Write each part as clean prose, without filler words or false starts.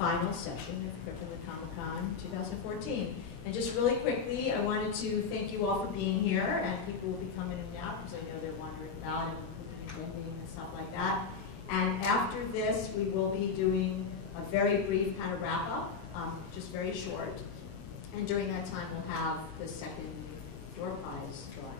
final session of Crippin Comic-Con 2014. And just really quickly, I wanted to thank you all for being here, and people will be coming in now because I know they're wandering about and vending and stuff like that. And after this, we will be doing a very brief kind of wrap-up, just very short. And during that time, we'll have the second door prize drawing.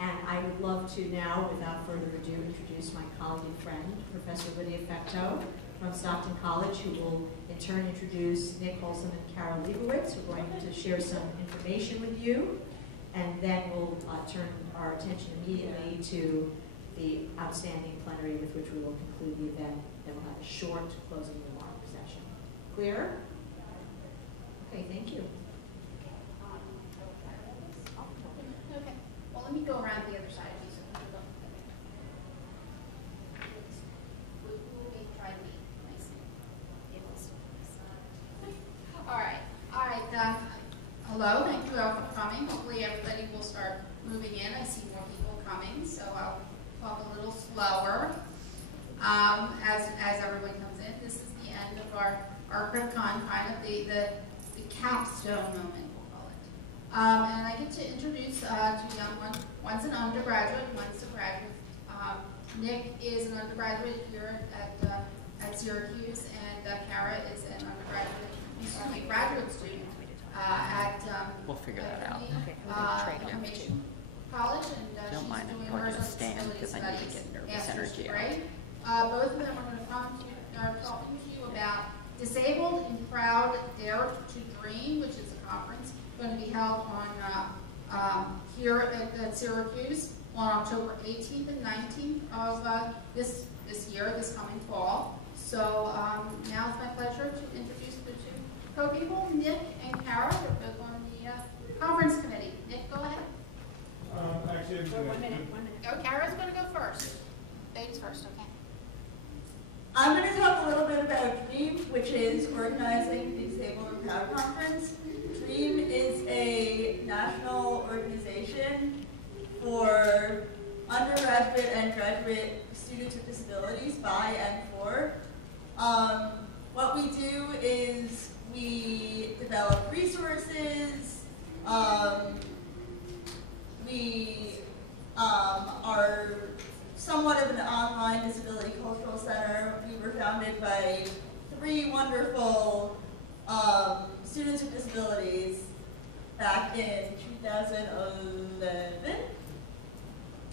And I would love to now, without further ado, introduce my colleague and friend, Professor Lydia Fecteau from Stockton College, who will in turn introduce Nick Holsom and Kara Leibowitz, who are going to share some information with you. And then we'll turn our attention immediately to the outstanding plenary with which we will conclude the event. Then we'll have a short closing remark session. Clear? Okay, thank you. Okay, well, let me go around the other side of these. We'll try to be nice. All right. Hello, thank you all for coming. Hopefully everybody will start moving in. I see more people coming, so I'll talk a little slower as everyone comes in. This is the end of our CripCon, kind of the capstone moment, we'll call it. And I get to introduce two young ones. One's an undergraduate, one's a graduate. Nick is an undergraduate here at Syracuse, and Kara is an graduate student at we'll figure that out. Information College, and Don't mind she's if doing we're hers gonna on stand disability because I need to studies, get nervous master's energy degree. Both of them are going to talk to you about Disabled and Proud Dare to Dream, which is a conference going to be held on here at Syracuse on October 18th and 19th of this year, this coming fall. So now it's my pleasure to introduce the two co-people, Nick and Kara. They're both on the conference committee. Nick, go ahead. Actually, One minute. Oh, Kara's going to go first. Ladies first, okay. I'm going to talk a little bit about DREAM, which is organizing the Disabled and Proud Conference. DREAM is a national organization for undergraduate and graduate students with disabilities by and for. What we do is we develop resources. We are somewhat of an online disability cultural center. We were founded by 3 wonderful students with disabilities back in 2011.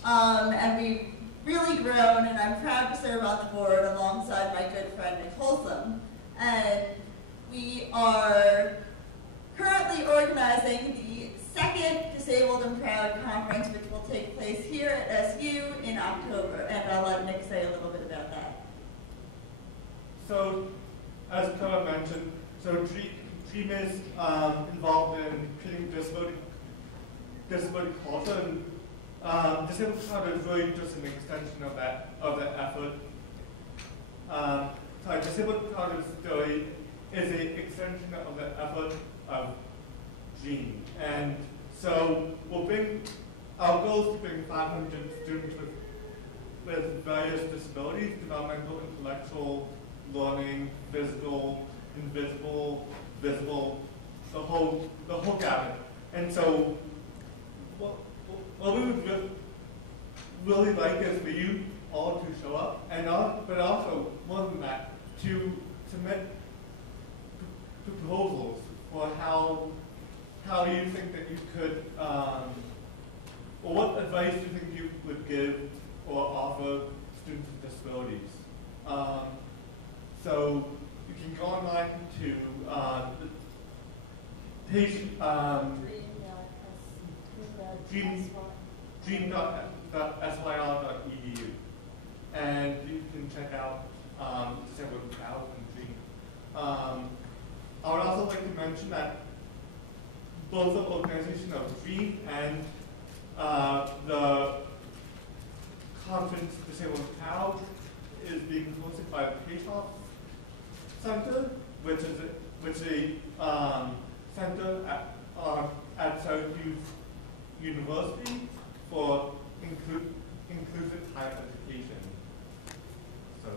And we've really grown, and I'm proud to serve on the board alongside my good friend Nick Holsom. And we are currently organizing the second Disabled and Proud conference, which will take place here at SU in October, and I'll let Nick say a little bit about that. So, as Kara mentioned, so DREAM is involved in creating disability culture, and Disabled Proud is really just an extension of that effort. Disabled Proud is an extension of the effort of DREAM, and so our goal is to bring 500 students with various disabilities, developmental, intellectual, learning, physical, invisible, visible, the whole gamut. And so what we would really like is for you all to show up, but also more than that, to submit proposals for how you think that you could, or what advice you think you would give or offer students with disabilities. So you can go online to the page dream.syr.edu, and you can check out Disabled Proud and DREAM. I would also like to mention that both the organization of DREAM and the conference Disabled and Proud is being hosted by the Payshop Center, which is a center at Syracuse University for inclusive higher education. So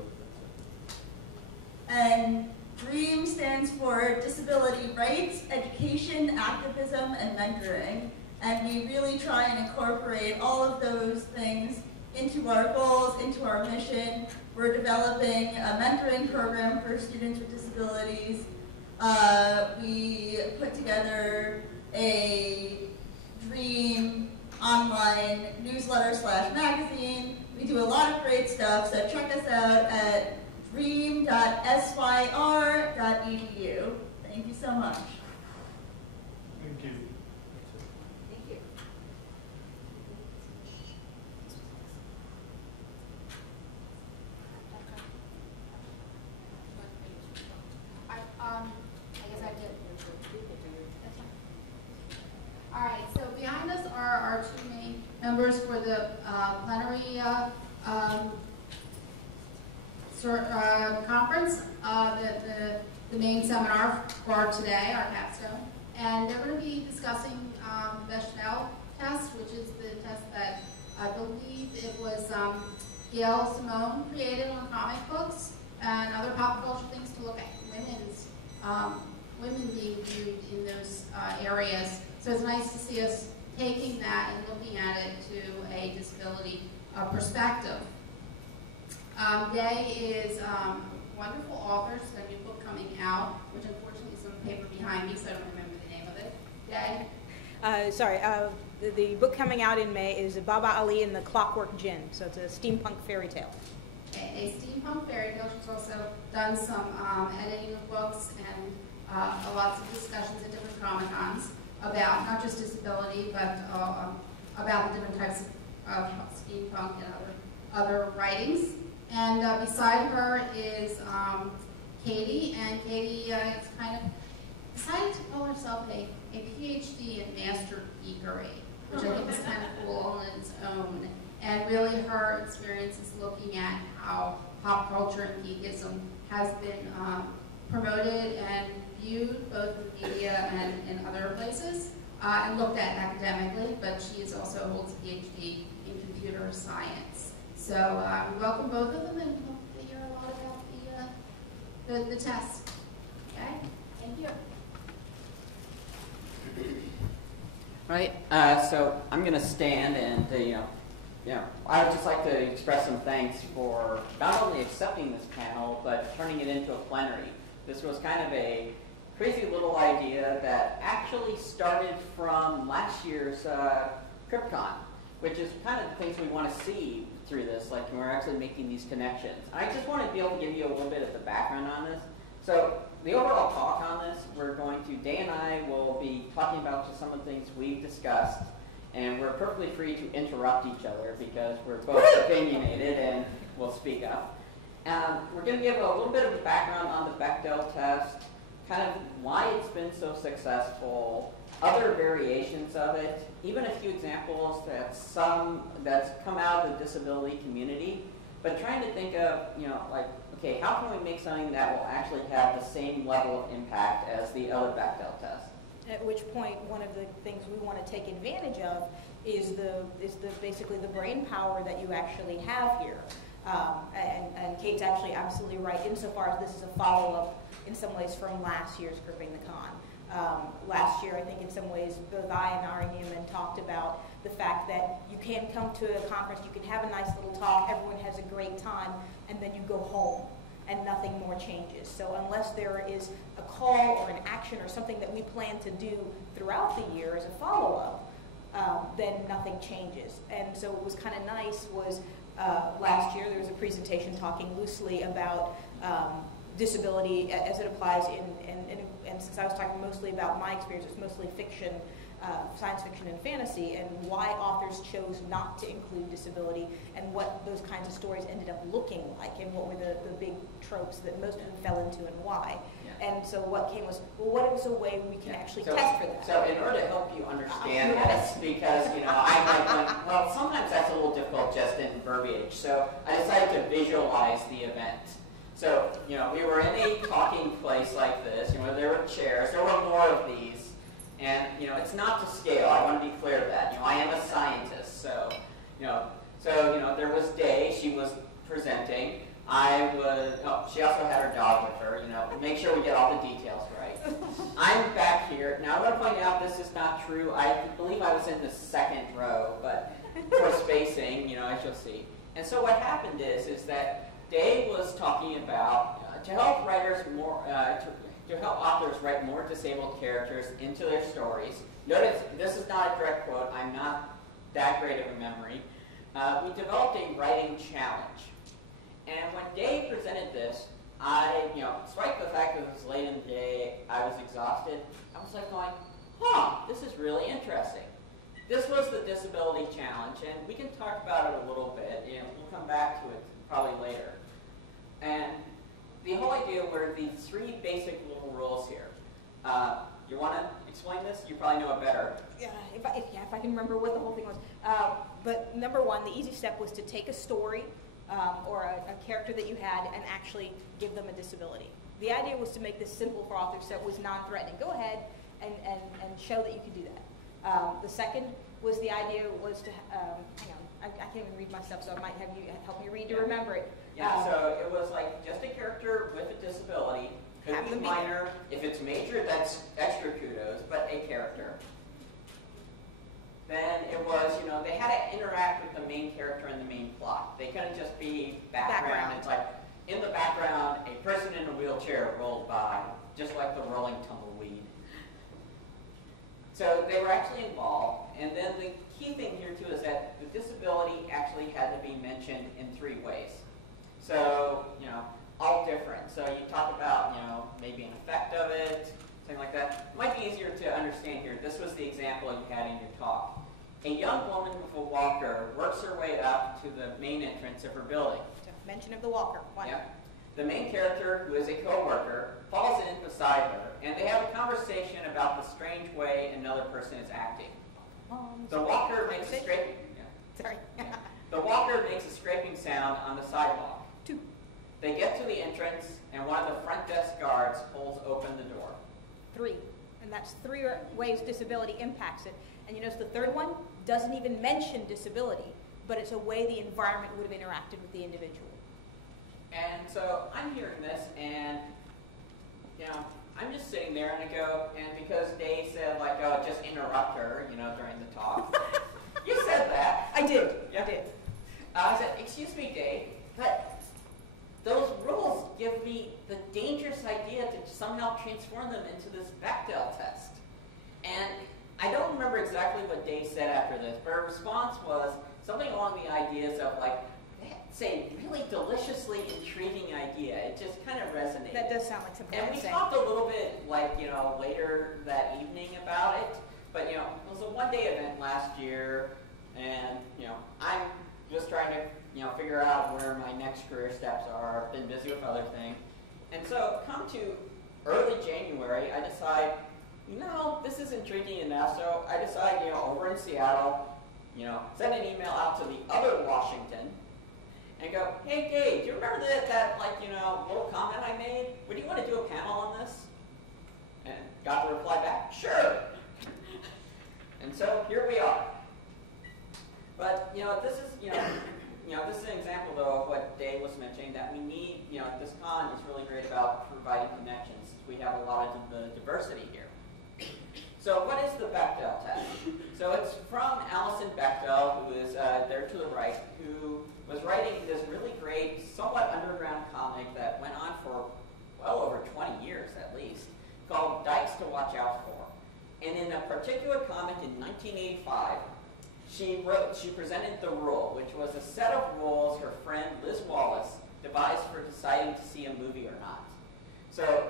And DREAM stands for Disability Rights, Education, Activism, and Mentoring. And we really try and incorporate all of those things into our goals, into our mission. We're developing a mentoring program for students with disabilities. We put together a DREAM online newsletter/magazine. We do a lot of great stuff, so check us out at dream.syr.edu. Thank you so much. Thank you. Thank you. I guess I did. That's fine. All right, so behind us are our two main members for the plenary conference, the main seminar for today, our capstone. And they're going to be discussing the Bechdel test, which is the test that I believe it was Gail Simone created on comic books and other pop culture things to look at women being viewed in those areas. So it's nice to see us taking that and looking at it to a disability perspective. Day is wonderful author. She's got a new book coming out, which unfortunately is on the paper behind me, so I don't remember the name of it. Day? The book coming out in May is Baba Ali and the Clockwork Djinn. So it's a steampunk fairy tale. A steampunk fairy tale. She's also done some editing of books and lots of discussions at different Comic-Cons about not just disability, but about the different types of steampunk and other writings. And beside her is Katie, and Katie is kind of decided to call herself a PhD in master geekery, which I think is kind of cool on its own. And really her experience is looking at how pop culture and geekism has been promoted and viewed both in media and in other places, and looked at academically, but she is also holds a PhD in computer science. So we welcome both of them and hope to hear a lot about the test. Okay, thank you. Right, so I'm going to stand and, I would just like to express some thanks for not only accepting this panel, but turning it into a plenary. This was kind of a crazy little idea that actually started from last year's CryptCon, which is kind of the things we want to see through this, like when we're actually making these connections. I just want to be able to give you a little bit of the background on this. So the overall talk on this, we're going to, Day and I will be talking about just some of the things we've discussed, and we're perfectly free to interrupt each other because we're both opinionated and we'll speak up. We're going to give a little bit of a background on the Bechdel test, kind of why it's been so successful, other variations of it, even a few examples that's come out of the disability community, but trying to think of, okay, how can we make something that will actually have the same level of impact as the other Bechdel test? At which point, one of the things we want to take advantage of is basically the brain power that you actually have here. And Kate's actually absolutely right insofar as this is a follow-up in some ways from last year's Gripping the Con. Last year, I think in some ways, both I and Ari Newman talked about the fact that you can come to a conference, you can have a nice little talk, everyone has a great time, and then you go home and nothing more changes. So unless there is a call or an action or something that we plan to do throughout the year as a follow-up, then nothing changes. And so what was kind of nice was last year there was a presentation talking loosely about disability as it applies and since I was talking mostly about my experience, it's mostly fiction, science fiction and fantasy, and why authors chose not to include disability and what those kinds of stories ended up looking like and what were the big tropes that most of them fell into and why. Yeah. And so what came was, well, what is a way we can actually test for that? So in order to help you understand this, because, I'm like, well, sometimes that's a little difficult just in verbiage. So I decided to visualize the event. So, we were in a talking place like this, there were chairs, there were more of these, and, it's not to scale, I want to be clear of that, I am a scientist, so there was Day, she was presenting, She also had her dog with her, make sure we get all the details right. I'm back here. Now, I'm going to point out this is not true. I believe I was in the second row, but for spacing, as you'll see. And so what happened is that Dave was talking about to help writers more, to help authors write more disabled characters into their stories. Notice, this is not a direct quote. I'm not that great of a memory. We developed a writing challenge. And when Dave presented this, despite the fact that it was late in the day, I was exhausted. I was like going, this is really interesting. This was the disability challenge, and we can talk about it a little bit. We'll come back to it probably later. And the whole idea were these three basic little rules here. You want to explain this? You probably know it better. Yeah, if I can remember what the whole thing was. But number one, the easy step was to take a story or a character that you had and actually give them a disability. The idea was to make this simple for authors so it was non-threatening. Go ahead and show that you can do that. The second was the idea was to, hang on, I can't even read my stuff, so I might have you help me read to remember it. Yeah, so it was like just a character with a disability. Could be minor. If it's major, that's extra kudos, but a character. Then it was, they had to interact with the main character in the main plot. They couldn't just be background. It's like, in the background, a person in a wheelchair rolled by, just like the rolling tumbleweed. So they were actually involved. And then the key thing here, too, is that the disability actually had to be mentioned in three ways. So, all different. So you talk about, maybe an effect of it, something like that. It might be easier to understand here. This was the example you had in your talk. A young woman with a walker works her way up to the main entrance of her building. Mention of the walker. Yeah. The main character, who is a co-worker, falls in beside her, and they have a conversation about the strange way another person is acting. The walker makes a scraping. Sorry. The walker makes a scraping sound on the sidewalk. 2. They get to the entrance, and one of the front desk guards holds open the door. 3. And that's 3 ways disability impacts it. And you notice the third one doesn't even mention disability, but it's a way the environment would have interacted with the individual. And so I'm hearing this, and I'm just sitting there, and I go, and because Dave said, just interrupt her, during the talk. You said that. I did. Yeah. I did. I said, excuse me, Dave, but those rules give me the dangerous idea to somehow transform them into this Bechdel test. And I don't remember exactly what Dave said after this, but her response was something along the ideas of that's a really deliciously intriguing idea. It just kind of resonated. That does sound like something And I'd we say. talked a little bit, later that evening about it. But, it was a one-day event last year, and, I'm just trying to, figure out where my next career steps are. I've been busy with other things. And so come to early January, I decide, this is intriguing enough. So I decide, over in Seattle, send an email out to the other Washington and go, hey, Dave, do you remember that little comment I made? Would you want to do a panel on this? And got the reply back, sure. And so here we are. But, this is, this is an example, though, of what Dave was mentioning, that we need, this con is really great about providing connections. We have a lot of the diversity here. So what is the Bechdel test? So it's from Alison Bechdel, who is there to the right, who was writing this really great, somewhat underground comic that went on for well over 20 years at least, called Dykes to Watch Out For. And in a particular comic in 1985, she presented the rule, which was a set of rules her friend Liz Wallace devised for deciding to see a movie or not. So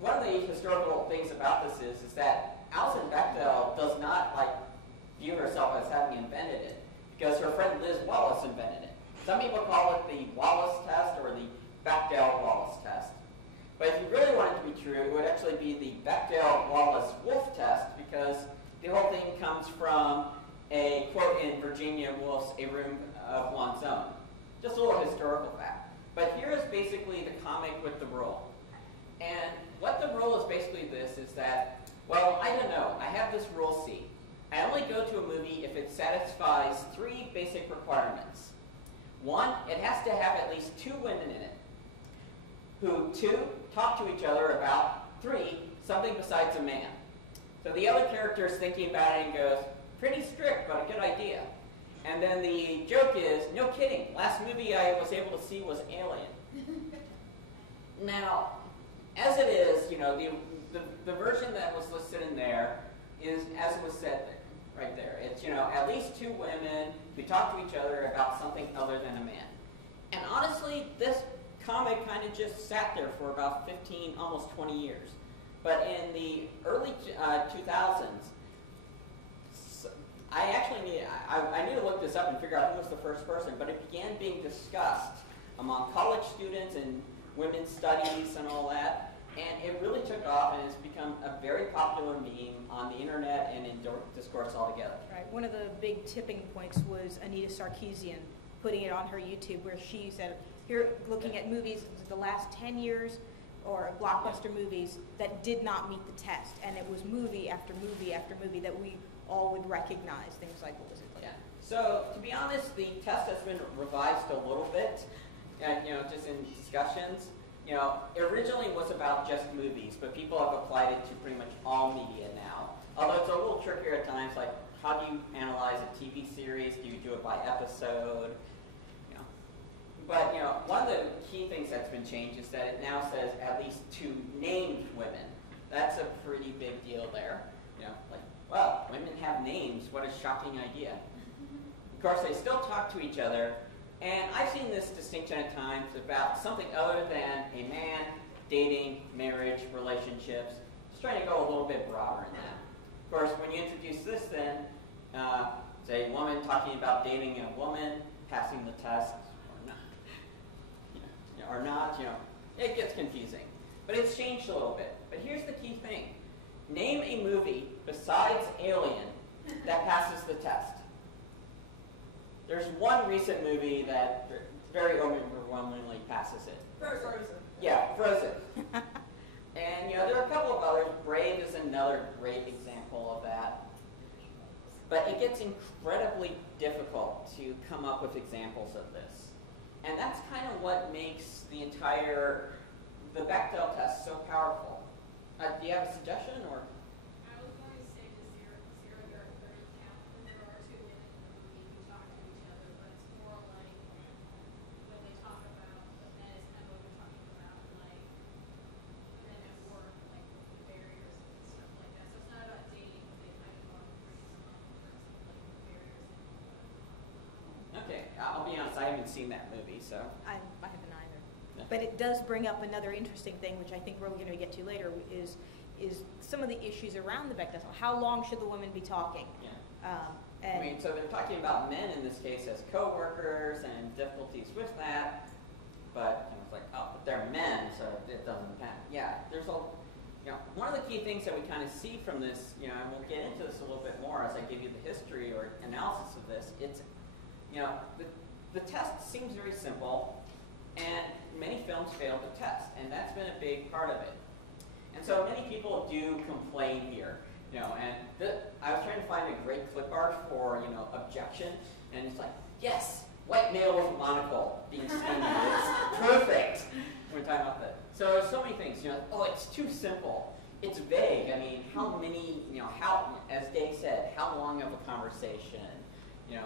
one of the historical things about this is that Alison Bechdel does not view herself as having invented it, because her friend Liz Wallace invented it. Some people call it the Wallace test or the Bechdel-Wallace test. But if you really want it to be true, it would actually be the Bechdel-Wallace-Wolff test, because the whole thing comes from a quote in Virginia Woolf's A Room of One's Own. Just a little historical fact. But here is basically the comic with the rule. And what the rule is basically this, is that, I don't know, I have this rule C. I only go to a movie if it satisfies 3 basic requirements. One, it has to have at least 2 women in it, who 2, talk to each other about 3, something besides a man. So the other character is thinking about it and goes, pretty strict, but a good idea. And then the joke is, no kidding, last movie I was able to see was Alien. Now, as it is, you know, the version that was listed in there is, as it was said there, right there. It's, you know, at least 2 women who talk to each other about something other than a man. And honestly, this comic kind of just sat there for about 15, almost 20 years. But in the early 2000s, I need to look this up and figure out who was the first person, but it began being discussed among college students and women's studies and all that, and it really took off and has become a very popular meme on the internet and in discourse altogether. Right. One of the big tipping points was Anita Sarkeesian putting it on her YouTube, where she said, here, looking at movies the last 10 years, or blockbuster movies that did not meet the test, and it was movie after movie after movie that we all would recognize. Things like, what was it? Like? Yeah. So to be honest, the test has been revised a little bit, and you know, just in discussions. You know, it originally was about just movies, but people have applied it to pretty much all media now. Although it's a little trickier at times, like how do you analyze a TV series? Do you do it by episode? You know. But you know, one of the key things that's been changed is that it now says at least 2 named women. That's a pretty big deal there. You know, like, well, women have names. What a shocking idea. Of course, they still talk to each other. And I've seen this distinction at times about something other than a man, dating, marriage, relationships, just trying to go a little bit broader in that. Of course, when you introduce this then, say a woman talking about dating a woman, passing the test, or not, you know, it gets confusing. But it's changed a little bit. But here's the key thing. Name a movie besides Alien that passes the test. There's one recent movie that very overwhelmingly passes it. Frozen. Yeah, Frozen. And you know, there are a couple of others. Brave is another great example of that. But it gets incredibly difficult to come up with examples of this. And that's kind of what makes the Bechdel test so powerful. Do you have a suggestion, or? I was going to say to zero their 30 count, but there are 2 women who talk to each other, but it's more like when they talk about the men, it's kind of what we're talking about, like men at work, like the barriers and stuff like that. So it's not about dating, but they kind of are bringing someone in person, like the barriers. Okay, I'll be honest, I haven't seen that movie, so. I haven't either. Yeah. But it does bring up another interesting thing, which I think we're going to get to later, is some of the issues around the Bechdel. How long should the women be talking? Yeah. And I mean, so they're talking about men in this case as co-workers and difficulties with that, but you know, it's like, oh, but they're men, so it doesn't matter. Yeah, there's a, you know, one of the key things that we kind of see from this, you know, and we'll get into this a little bit more as I give you the history or analysis of this. It's, you know, the test seems very simple, and many films fail the test, and that's been a big part of it. And so many people do complain here, you know, and I was trying to find a great clip art for, you know, objection, and it's like, yes, white male with a monocle being seen here. It's perfect. We're talking about that. So there's so many things, you know, oh, it's too simple. It's vague. I mean, how many, you know, how, as Dave said, how long of a conversation, you know,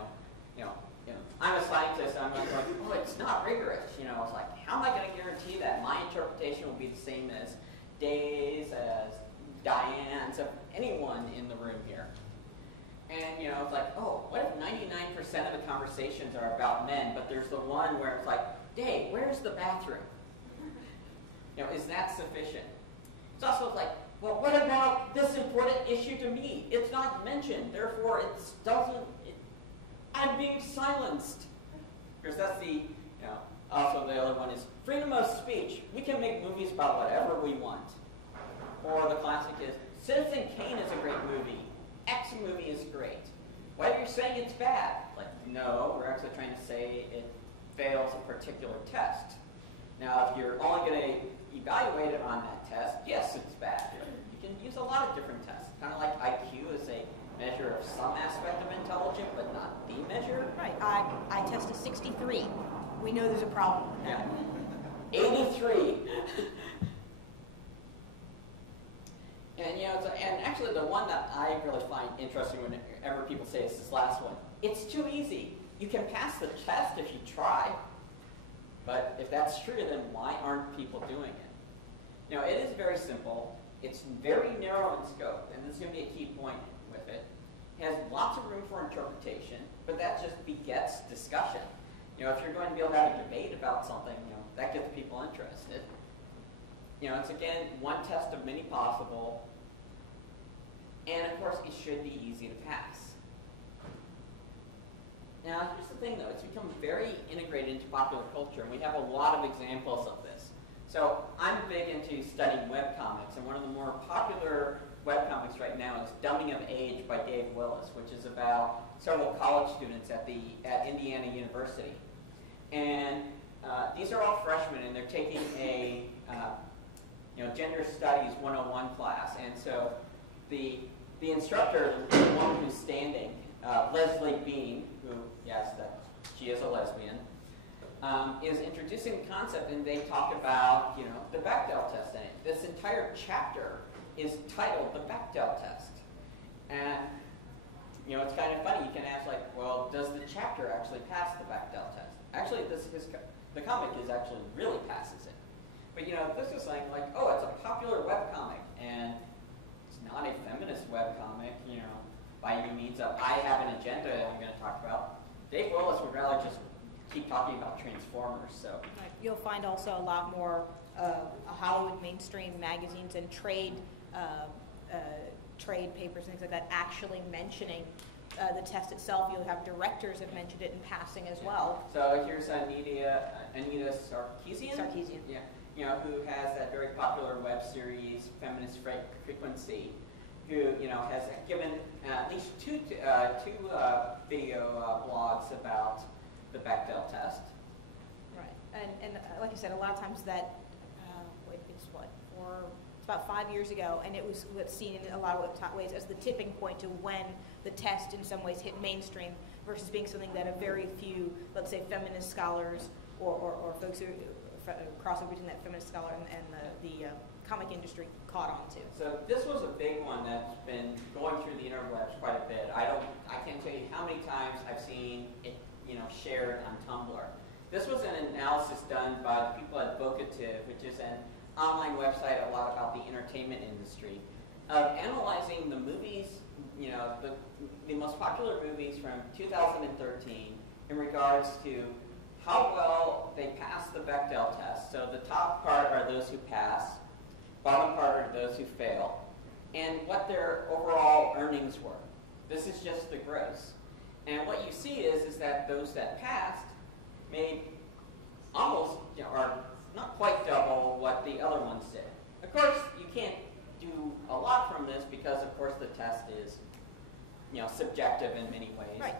I'm a scientist, I'm like, oh, it's not rigorous, you know, it's like, how am I going to guarantee that my interpretation will be the same as Dave's, as Diane's, of anyone in the room here? And, you know, it's like, oh, what if 99% of the conversations are about men, but there's the one where it's like, Dave, where's the bathroom? You know, is that sufficient? It's also like, well, what about this important issue to me? It's not mentioned, therefore it doesn't, I'm being silenced. Because that's the, you know, also the other one is freedom of speech. We can make movies about whatever we want. Or the classic is, Citizen Kane is a great movie. X movie is great. Why are you saying it's bad? Like, no, we're actually trying to say it fails a particular test. Now, if you're only going to evaluate it on that test, yes, it's bad. You can use a lot of different tests. Kind of like IQ is a measure of some aspect of intelligence, but not the measure. Right. I test a 63. We know there's a problem. Yeah. 83. And and actually the one that I really find interesting whenever people say is this last one. It's too easy. You can pass the test if you try. But if that's true, then why aren't people doing it? It is very simple. It's very narrow in scope, and this is going to be a key point with it. It has lots of room for interpretation, but that just begets discussion. If you're going to be able to have a debate about something, that gets people interested. It's again one test of many possible, and of course it should be easy to pass. Now here's the thing though, it's become very integrated into popular culture, and we have a lot of examples of this. So I'm big into studying webcomics, and one of the more popular webcomics right now is Dumbing of Age by Dave Willis, which is about several college students at Indiana University. And these are all freshmen, and they're taking a Gender Studies 101 class. And so the instructor, the woman who's standing, Leslie Bean, who, yes, that she is a lesbian, is introducing the concept, and they talk about, the Bechdel test in it. This entire chapter is titled the Bechdel test. And, it's kind of funny. You can ask, well, does the chapter actually pass the Bechdel test? Actually, the comic actually really passes it. But, this is like, oh, it's a popular webcomic, and it's not a feminist webcomic, by any means. I have an agenda I'm going to talk about. Dave Willis would rather just keep talking about Transformers, so. Right. You'll find also a lot more Hollywood mainstream magazines and trade papers and things like that actually mentioning the test itself. You'll have directors have mentioned it in passing as well. So here's Anita Sarkeesian. Sarkeesian. Yeah. Who has that very popular web series, Feminist Frequency, who, has given at least two video blogs about the Bechdel test. Right, and like I said, a lot of times that, it's about 5 years ago, and it was seen in a lot of ways as the tipping point to when the test in some ways hit mainstream versus being something that a very few, let's say, feminist scholars or folks who crossover between that feminist scholar and the comic industry caught on to. So this was a big one that's been going through the interwebs quite a bit. I can't tell you how many times I've seen it, shared on Tumblr. This was an analysis done by the people at Vocative, which is an online website a lot about the entertainment industry, of analyzing the movies, the most popular movies from 2013 in regards to how well they pass the Bechdel test. So the top part are those who pass, bottom part are those who fail, and what their overall earnings were. This is just the gross. And what you see is that those that passed made almost, or not quite double what the other ones did. Of course, you can't do a lot from this because, of course, the test is, subjective in many ways. Right.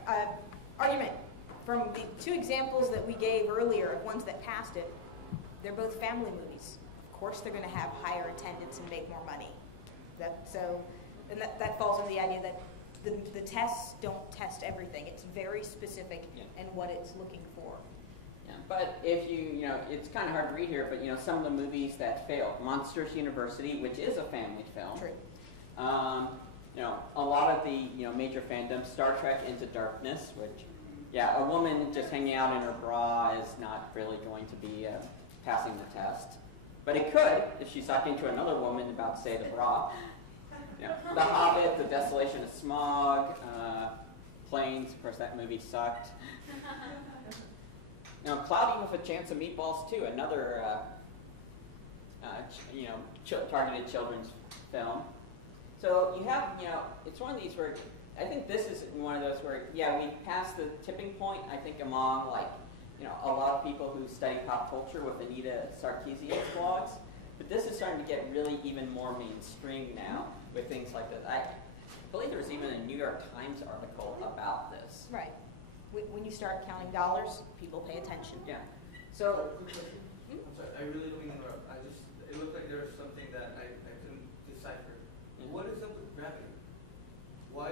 Argument. From the two examples that we gave earlier of ones that passed it, they're both family movies. Of course they're going to have higher attendance and make more money. That falls into the idea that the tests don't test everything. It's very specific in what it's looking for. Yeah, but if it's kind of hard to read here, but some of the movies that failed. Monsters University, which is a family film. True. A lot of the major fandoms, Star Trek Into Darkness, which, a woman just hanging out in her bra is not really going to be passing the test. But it could if she's talking to another woman about, say, the bra. The Hobbit, The Desolation of Smaug, Planes, of course that movie sucked. Cloudy with a Chance of Meatballs too, another targeted children's film. So you have, it's one of these where I think this is one of those where, we passed the tipping point, I think, among a lot of people who study pop culture with Anita Sarkeesian's blogs. But this is starting to get really even more mainstream now with things like this. I believe there was even a New York Times article about this. Right. When you start counting dollars, people pay attention. Yeah. So, I'm sorry, I really don't mean to interrupt. It looked like there was something that I couldn't decipher. Yeah. What is up with gravity? Why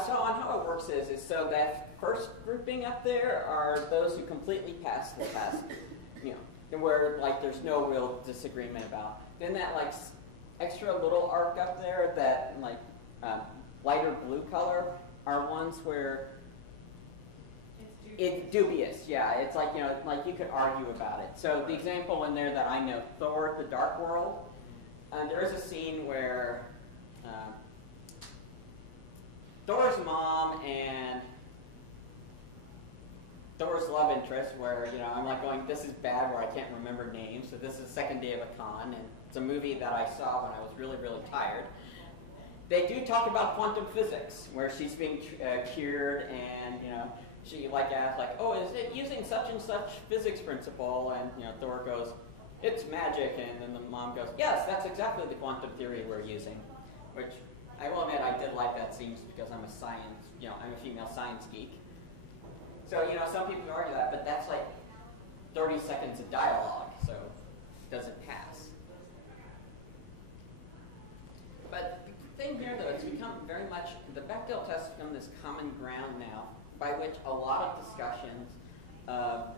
So on how it works is so that first grouping up there are those who completely pass the test, and where like there's no real disagreement about. Then that like extra little arc up there, that like lighter blue color, are ones where it's dubious. Yeah, it's like like you could argue about it. So the example in there that I know, Thor: The Dark World, there is a scene where Thor's mom and Thor's love interest, where I'm like going, this is bad, where I can't remember names. So this is the second day of a con, and it's a movie that I saw when I was really, really tired. They do talk about quantum physics, where she's being cured, and she like asks like, oh, is it using such and such physics principle? And Thor goes, it's magic, and then the mom goes, yes, that's exactly the quantum theory we're using, which I will admit I did like that scene because I'm a science, I'm a female science geek. So, some people argue that, but that's like 30 seconds of dialogue, so it doesn't pass. But the thing here, though, it's become very much, the Bechdel test has become this common ground now by which a lot of discussions of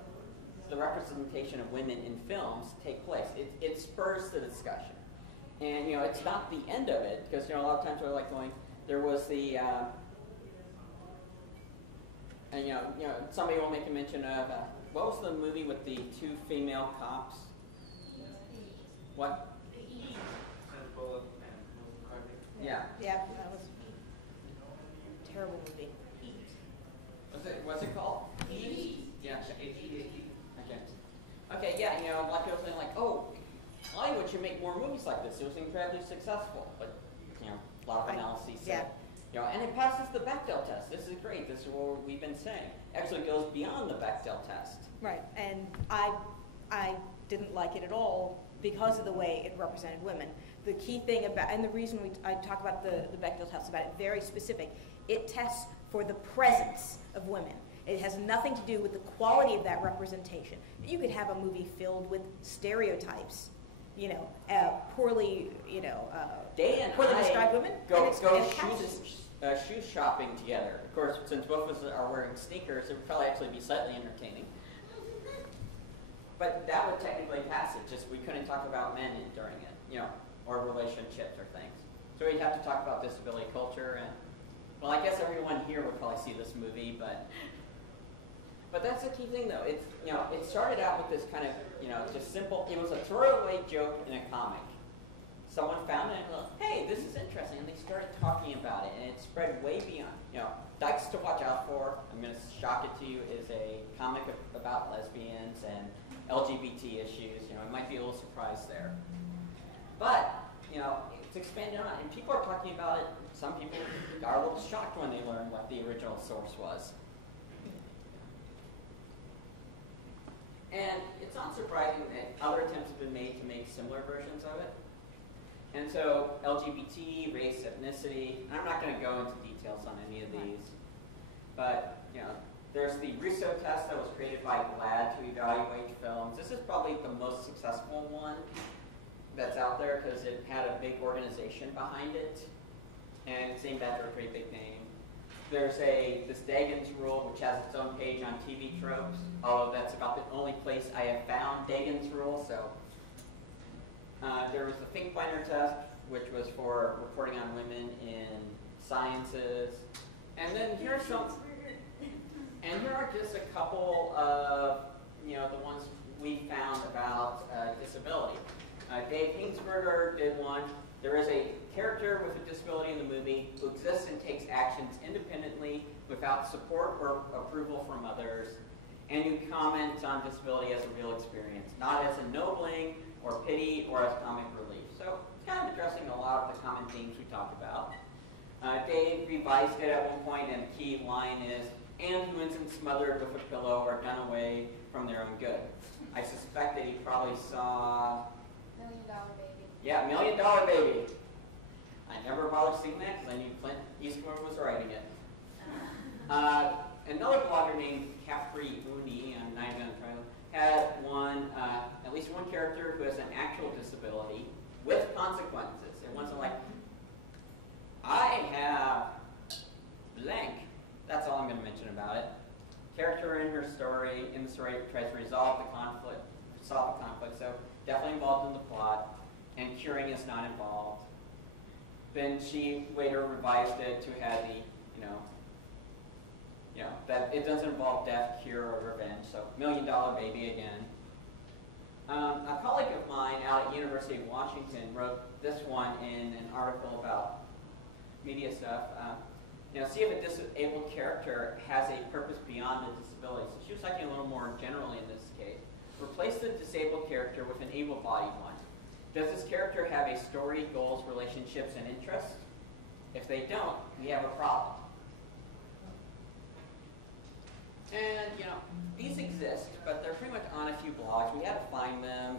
the representation of women in films take place. It spurs the discussion. And, it's not the end of it, because, a lot of times we're like going, there was the, and, somebody will make a mention of, what was the movie with the two female cops? What? Sandra Bullock and Melissa McCarthy. Yeah. Yeah, that was a terrible movie. What's it called? Heat. Yeah. Heat. Okay, yeah, a lot of people saying like, oh, Hollywood should make more movies like this. It was incredibly successful, but a lot of analyses say, and it passes the Bechdel test. This is great. This is what we've been saying. Actually, it goes beyond the Bechdel test. Right, and I didn't like it at all because of the way it represented women. The key thing about, and the reason I talk about the Bechdel test about it, very specific. It tests for the presence of women. It has nothing to do with the quality of that representation. You could have a movie filled with stereotypes, poorly, Day and poorly I described women. go passes. shoe shopping together. Of course, since both of us are wearing sneakers, it would probably actually be slightly entertaining. But that would technically pass it. Just we couldn't talk about men during it, or relationships or things. So we'd have to talk about disability culture and. Well, I guess everyone here would probably see this movie, but that's the key thing, though. It's it started out with this kind of just simple. It was a throwaway joke in a comic. Someone found it and thought, hey, this is interesting, and they started talking about it, and it spread way beyond. Dykes to Watch Out For. I'm going to shock it to you. Is a comic about lesbians and LGBT issues. It might be a little surprise there, but it's expanded on, and people are talking about it. Some people are a little shocked when they learn what the original source was. And it's not surprising that other attempts have been made to make similar versions of it. And so LGBT, race, ethnicity, and I'm not going to go into details on any of these, but there's the Russo test that was created by GLAAD to evaluate films. This is probably the most successful one that's out there because it had a big organization behind it, and it's named after a pretty big name. There's this Dagan's Rule, which has its own page on TV tropes, although that's about the only place I have found Dagan's Rule. So there was the Finkbeiner test, which was for reporting on women in sciences, and then here are just a couple of the ones we found about disability. Dave Hingsberger did one. There is a character with a disability in the movie who exists and takes actions independently without support or approval from others, and who comments on disability as a real experience, not as ennobling or pity or as comic relief. So it's kind of addressing a lot of the common themes we talk about. Dave revised it at one point, and the key line is, and who isn't smothered with a pillow or done away from their own good. I suspect that he probably saw... $1 Million Baby. Yeah, $1 Million Baby. I never bothered seeing that because I knew Clint Eastwood was writing it. Another blogger named Capri Uni, I'm not even going to try to, had one, at least one character who has an actual disability with consequences. It wasn't like, I have blah, solve a conflict, so definitely involved in the plot, and curing is not involved. Then she later revised it to have the, that it doesn't involve death, cure, or revenge, so $1 Million Baby again. A colleague of mine out at University of Washington wrote this one in an article about media stuff. See if a disabled character has a purpose beyond the disability. So she was talking a little more generally in this case. Replace the disabled character with an able-bodied one. Does this character have a story, goals, relationships, and interests? If they don't, we have a problem. And, these exist, but they're pretty much on a few blogs. We had to find them,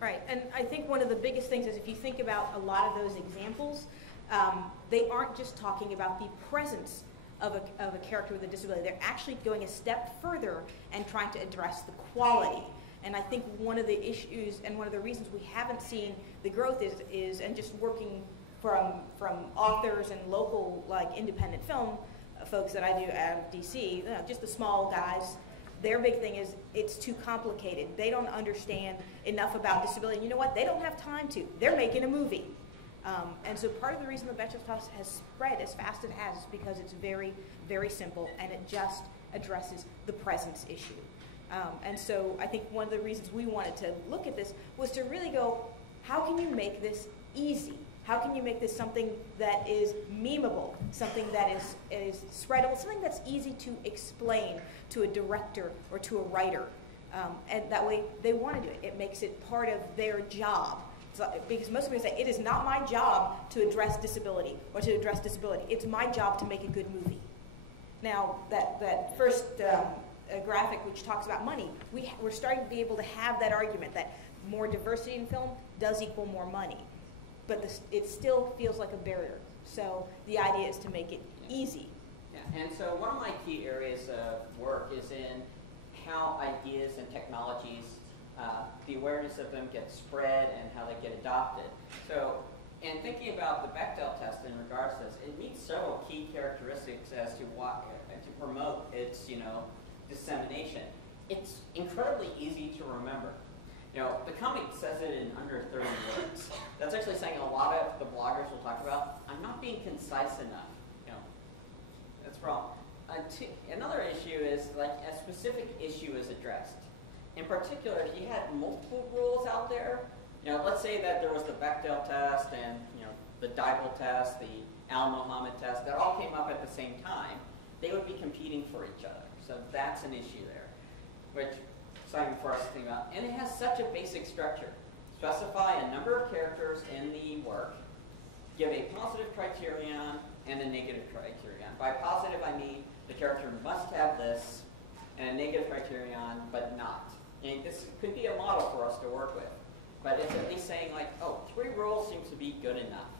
Right, and I think one of the biggest things is if you think about a lot of those examples, they aren't just talking about the presence of a character with a disability. They're actually going a step further and trying to address the quality. And I think one of the issues and one of the reasons we haven't seen the growth is and just working from authors and local independent film folks that I do out of DC, just the small guys. Their big thing is it's too complicated. They don't understand enough about disability. You know what? They don't have time to. They're making a movie. And so part of the reason the Bechdel test has spread as fast as it has is because it's very, very simple and it just addresses the presence issue. And so I think one of the reasons we wanted to look at this was to really go, how can you make this easy? How can you make this something that is memeable, something that is spreadable, something that's easy to explain to a director or to a writer? And that way they want to do it. It makes it part of their job. Because most people say, it is not my job to address disability or to address disability. It's my job to make a good movie. Now, that first graphic which talks about money, we're starting to be able to have that argument that more diversity in film does equal more money. But it still feels like a barrier. So the idea is to make it easy. Yeah, and so one of my key areas of work is in how ideas and technologies, the awareness of them gets spread and how they get adopted. So, in thinking about the Bechdel test in regards to this, it meets several key characteristics as to what to promote its, dissemination. It's incredibly easy to remember. The company says it in under 30 words. That's actually saying a lot of the bloggers will talk about, I'm not being concise enough. That's wrong. Another issue is a specific issue is addressed. In particular, if you had multiple rules out there, let's say that there was the Bechdel test and the Deibel test, the Al-Mohammed test, that all came up at the same time, they would be competing for each other. So that's an issue there, which something for us to think about. And it has such a basic structure. Specify a number of characters in the work, give a positive criterion and a negative criterion. By positive, I mean the character must have this, and a negative criterion, but not. And this could be a model for us to work with. But it's at least saying 3 rules seems to be good enough.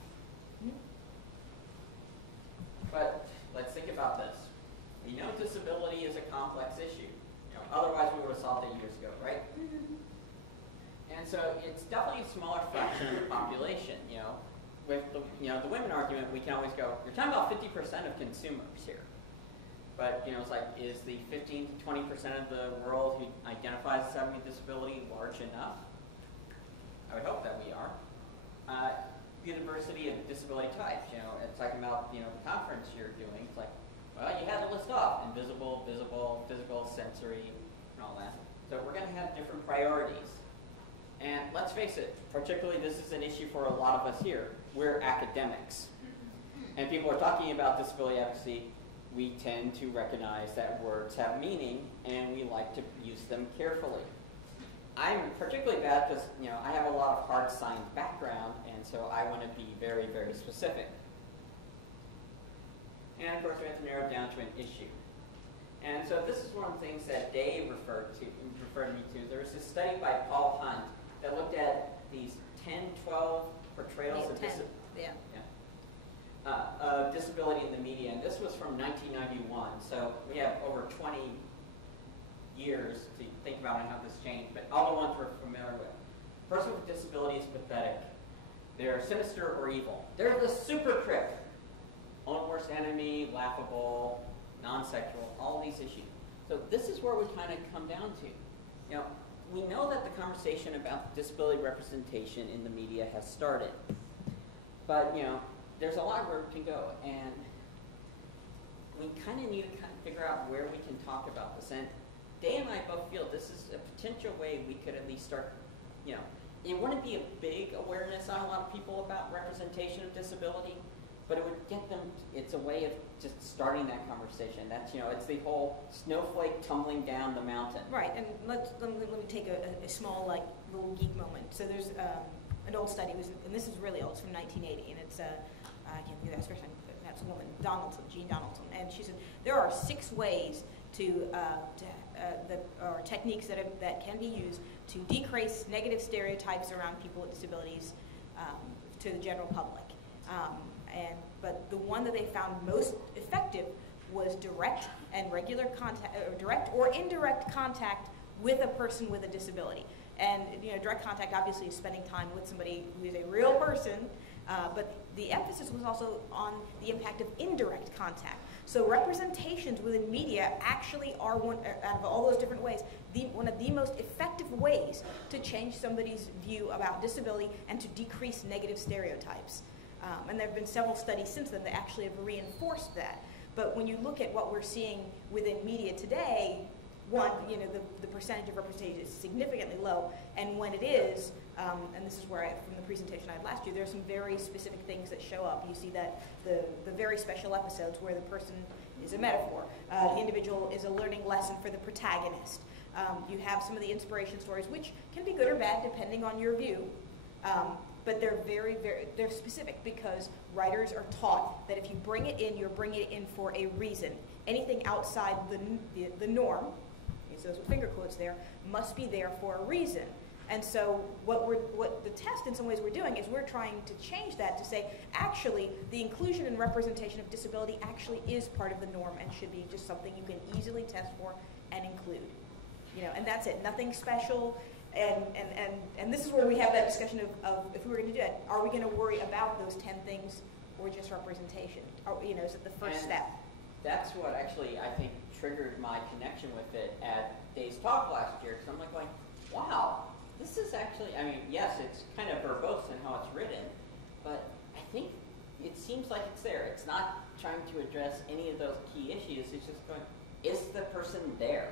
But let's think about this. We know disability is a complex issue. Otherwise, we would have solved it years ago, right? And so it's definitely a smaller fraction of the population. With the women argument, we can always go, you're talking about 50% of consumers here. But it's is the 15 to 20% of the world who identifies as having a disability large enough? I would hope that we are. The diversity of disability types. It's talking about the conference you're doing. It's well, you had to list off invisible, visible, physical, sensory, and all that. So we're going to have different priorities. And let's face it, particularly this is an issue for a lot of us here. We're academics. And people are talking about disability advocacy. We tend to recognize that words have meaning, and we like to use them carefully. I'm particularly bad because I have a lot of hard science background, and so I want to be very, very specific. And of course, we have to narrow it down to an issue. And so this is one of the things that Dave referred me to. There was a study by Paul Hunt that looked at these 10, 12 portrayals of disability in the media. And this was from 1991. So we have over 20 years to think about and how this changed. But all the ones we're familiar with. Person with disability is pathetic. They're sinister or evil. They're the super crip. Own worst enemy, laughable, non-sexual, all these issues. So this is where we kind of come down to. we know that the conversation about disability representation in the media has started. But, there's a lot where it can go, and we kind of need to figure out where we can talk about this. And Day and I both feel this is a potential way we could at least start, it wouldn't be a big awareness on a lot of people about representation of disability, but it would get them, it's a way of just starting that conversation. That's, it's the whole snowflake tumbling down the mountain. Right, and let me take a small, little geek moment. So there's an old study, and this is really old, it's from 1980, and it's, I can't think of that expression, but that's a woman, Jean Donaldson, and she said, there are 6 ways or techniques that can be used to decrease negative stereotypes around people with disabilities to the general public. But the one that they found most effective was direct and regular contact, or direct or indirect contact with a person with a disability. And direct contact obviously is spending time with somebody who is a real person, but the emphasis was also on the impact of indirect contact. So representations within media actually are one, out of all those different ways, one of the most effective ways to change somebody's view about disability and to decrease negative stereotypes. And there have been several studies since then that actually have reinforced that. But when you look at what we're seeing within media today, one, the percentage of representation is significantly low, and when it is, and this is where from the presentation I had last year, there are some very specific things that show up. You see that the very special episodes where the person is a metaphor, the individual is a learning lesson for the protagonist. You have some of the inspiration stories, which can be good or bad depending on your view, but they're they're specific because writers are taught that if you bring it in, you're bringing it in for a reason. Anything outside the norm, those with finger quotes there, must be there for a reason. And so what the test in some ways we're doing is we're trying to change that to say, actually, the inclusion and representation of disability actually is part of the norm and should be just something you can easily test for and include. And that's it, nothing special. And this is where we have that discussion of if we were going to do it, are we going to worry about those 10 things or just representation? Is it the first step? That's what actually, I think, triggered my connection with it at Day's talk last year. Because I'm going, wow, this is actually, yes, it's kind of verbose in how it's written, but I think it seems like it's there. It's not trying to address any of those key issues. It's just going, is the person there?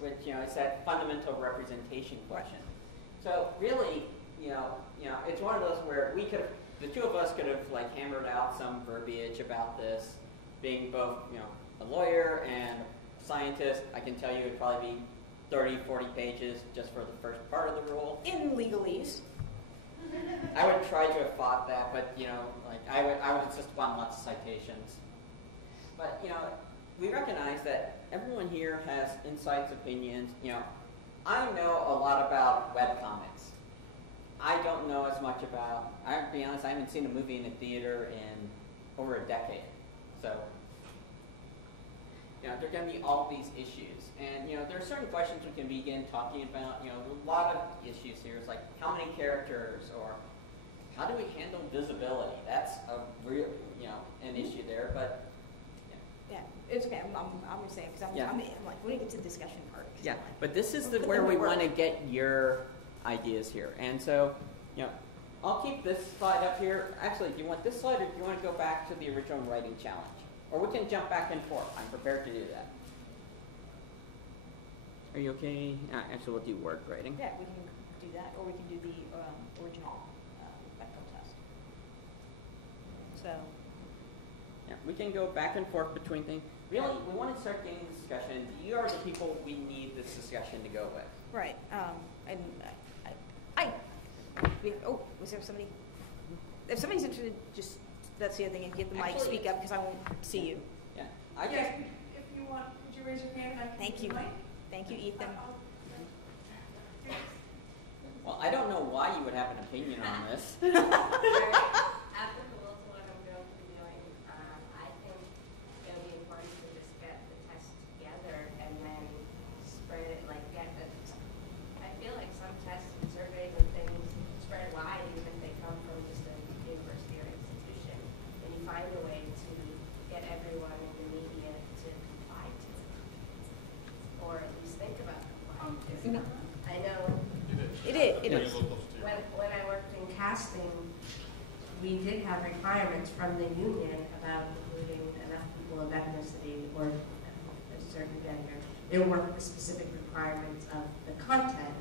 Which, it's that fundamental representation question. So really, it's one of those where the two of us could have hammered out some verbiage about this, being both, a lawyer and a scientist. I can tell you it'd probably be 30, 40 pages just for the first part of the rule. In legalese. I would try to have fought that, but, I would insist upon lots of citations. But, we recognize that everyone here has insights, opinions. I know a lot about webcomics. I don't know as much about, I'll be honest, I haven't seen a movie in a theater in over a decade. So, there are going to be all these issues. And, there are certain questions we can begin talking about. A lot of issues here is like how many characters, or how do we handle visibility? That's a real, an issue there. But, yeah, it's okay. I'm going to say it because I'm like, when we get to the discussion part. Yeah, but this is where we want to get your ideas here. And so, I'll keep this slide up here. Actually, do you want this slide, or do you want to go back to the original writing challenge? Or we can jump back and forth. I'm prepared to do that. Are you okay? Actually, we'll do word writing. Yeah, we can do that, or we can do the original Bechdel test. So. Yeah, we can go back and forth between things. Really, we want to start getting the discussion. You are the people we need this discussion to go with. Right. And was there somebody? If somebody's interested, just that's the other thing. And get the mic, speak up, because I won't see you. Yeah. If you want, could you raise your hand? And I can Thank you. Thank you, Ethan. Well, I don't know why you would have an opinion on this. Applicable to what I'm going to be doing. I think it'll be important to just get the test together and then spread it, I feel like some tests and surveys and things spread wide, even if they come from just a university or institution. And you find a way to get everyone in the media to comply to it, or at least think about complying to it. I It is. When I worked in casting, we did have requirements from the union about including enough people of ethnicity or a certain gender. They weren't the specific requirements of the content,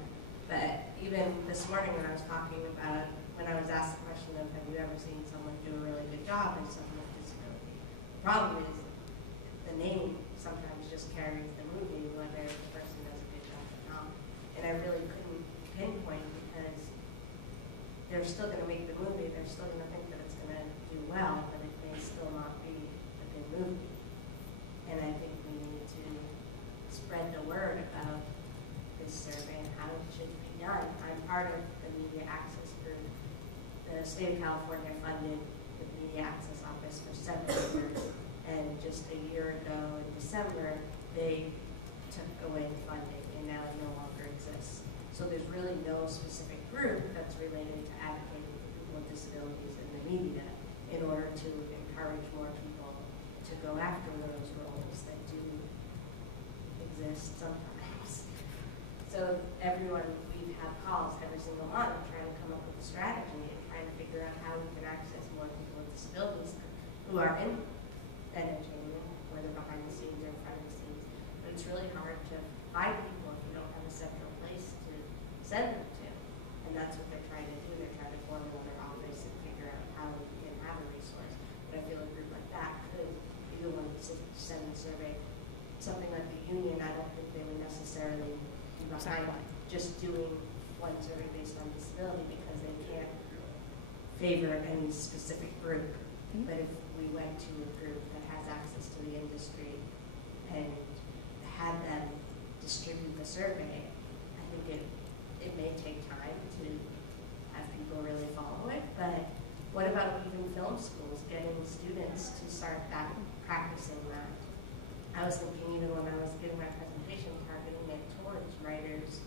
but even this morning when I was talking about, when I was asked the question of, have you ever seen someone do a really good job as someone with disability? The problem is the name sometimes just carries the movie, whether the person does a good job or not. And I really couldn't pinpoint because they're still going to make the movie, they're still going to think that it's going to do well, but it may still not be a good movie. And I think we need to spread the word about this survey and how it should be done. I'm part of the Media Access Group. The state of California funded the Media Access Office for 7 years, and just a year ago in December, they took away the funding, and now it no longer exists. So there's really no specific group that's related to advocating for people with disabilities in the media in order to encourage more people to go after those roles that do exist sometimes. So everyone, we've had calls every single month trying to come up with a strategy and trying to figure out how we can access more people with disabilities who are in entertainment, whether behind the scenes or in front of the scenes. But it's really hard to find people if you don't have a central place to send them to. And that's what they're trying to do. They're trying to form another office and figure out how we can have a resource. But I feel a group like that could be the one to send a survey. Something like the union, I don't think they would necessarily be behind just doing one survey based on disability because they can't favor any specific group. But if we went to a group that has access to the industry and had them distribute the survey, I think it may take time to have people really follow it. But what about even film schools, getting students to start back practicing that? I was thinking even when I was giving my presentation, targeting it towards writers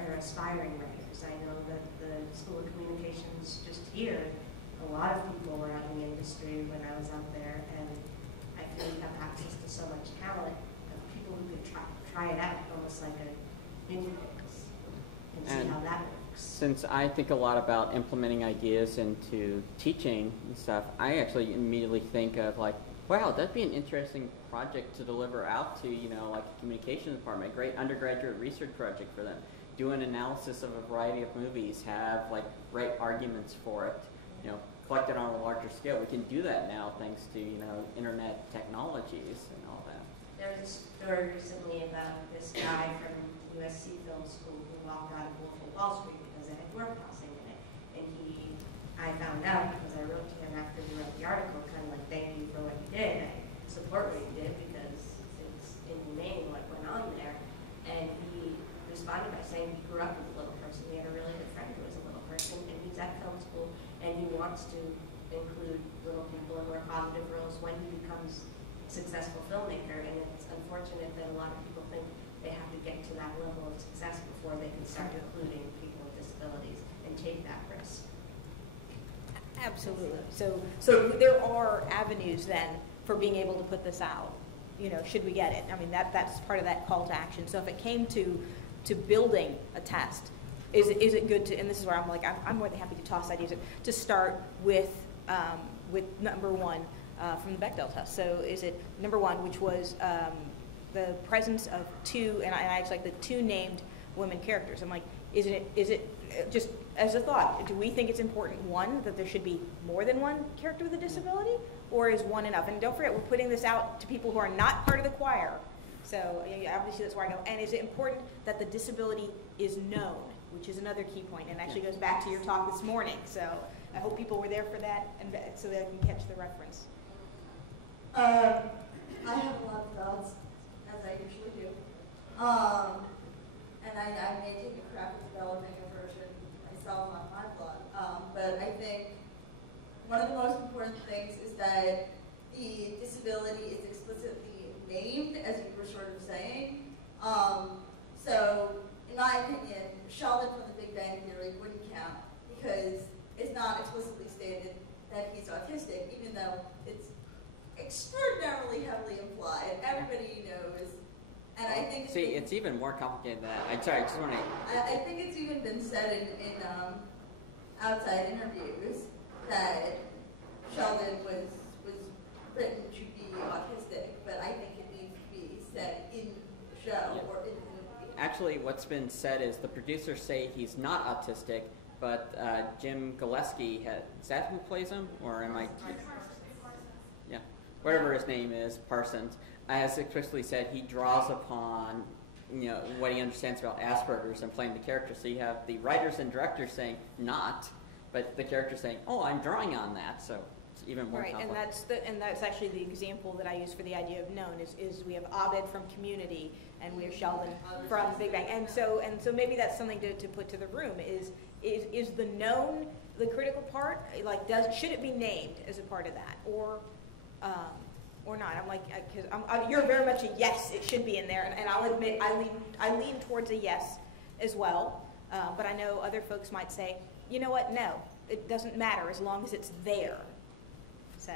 or aspiring writers. I know that the School of Communications just here, a lot of people were out in the industry when I was out there, and I feel we have access to so much talent of people who could try it out, almost like a mini mix, and see how that works. Since I think a lot about implementing ideas into teaching and stuff, I actually immediately think of like, wow, that'd be an interesting project to deliver out to, like a communications department, a great undergraduate research project for them. Do an analysis of a variety of movies, write arguments for it, collect it on a larger scale. We can do that now thanks to, internet technologies and all that. There was a story recently about this guy from USC Film School who walked out of Wolf of Wall Street because it had word processing in it. And I found out because I wrote to him after he wrote the article, kind of like, thank you for what you did. I support what you did because it's inhumane what went on there. And he responded by saying he grew up with a little person. He had a really good friend who was a little person, and he's at film school, and he wants to include little people in more positive roles when he becomes a successful filmmaker. And it's unfortunate that a lot of people think they have to get to that level of success before they can start including people with disabilities and take that risk. Absolutely. So there are avenues then for being able to put this out, should we get it. I mean, that's part of that call to action. So if it came to building a test, is it good to, and this is where I'm more than happy to toss ideas, to start with number one from the Bechdel test. So is it number one, which was the presence of two, and I actually like the two named women characters. I'm like, is it just as a thought, do we think it's important, one, that there should be more than one character with a disability, or is one enough? And don't forget, we're putting this out to people who are not part of the choir. So obviously that's where I go. And is it important that the disability is known, which is another key point, and actually goes back to your talk this morning. So I hope people were there for that, and so they can catch the reference. I have a lot of thoughts, as I usually do. And I may take a crack at developing a version myself on my blog. But I think one of the most important things is that the disability is explicitly named, as you were sort of saying. So, in my opinion, Sheldon from The Big Bang Theory wouldn't count because it's not explicitly stated that he's autistic, even though it's extraordinarily heavily implied. Everybody knows And I think See, it's even more complicated than that. I'm sorry, I just want to. I think it's even been said in outside interviews that Sheldon was written to be autistic, but I think it needs to be said in the show or in the movie. Actually, what's been said is the producers say he's not autistic, but Jim Gillespie is that who plays him, or am I? Yeah, whatever his name is, Parsons, has explicitly said he draws upon what he understands about Asperger's and playing the character. So you have the writers and directors saying not, but the character saying, "Oh, I'm drawing on that." So it's even more Right, complex. and that's actually the example that I use for the idea of known is we have Abed from Community and we have Sheldon from Big Bang, and so maybe that's something to put to the room is the known the critical part, like should it be named as a part of that or not? I'm like, because you're very much a yes, it should be in there, and I'll admit I lean towards a yes as well, but I know other folks might say, you know what, no, it doesn't matter as long as it's there. So.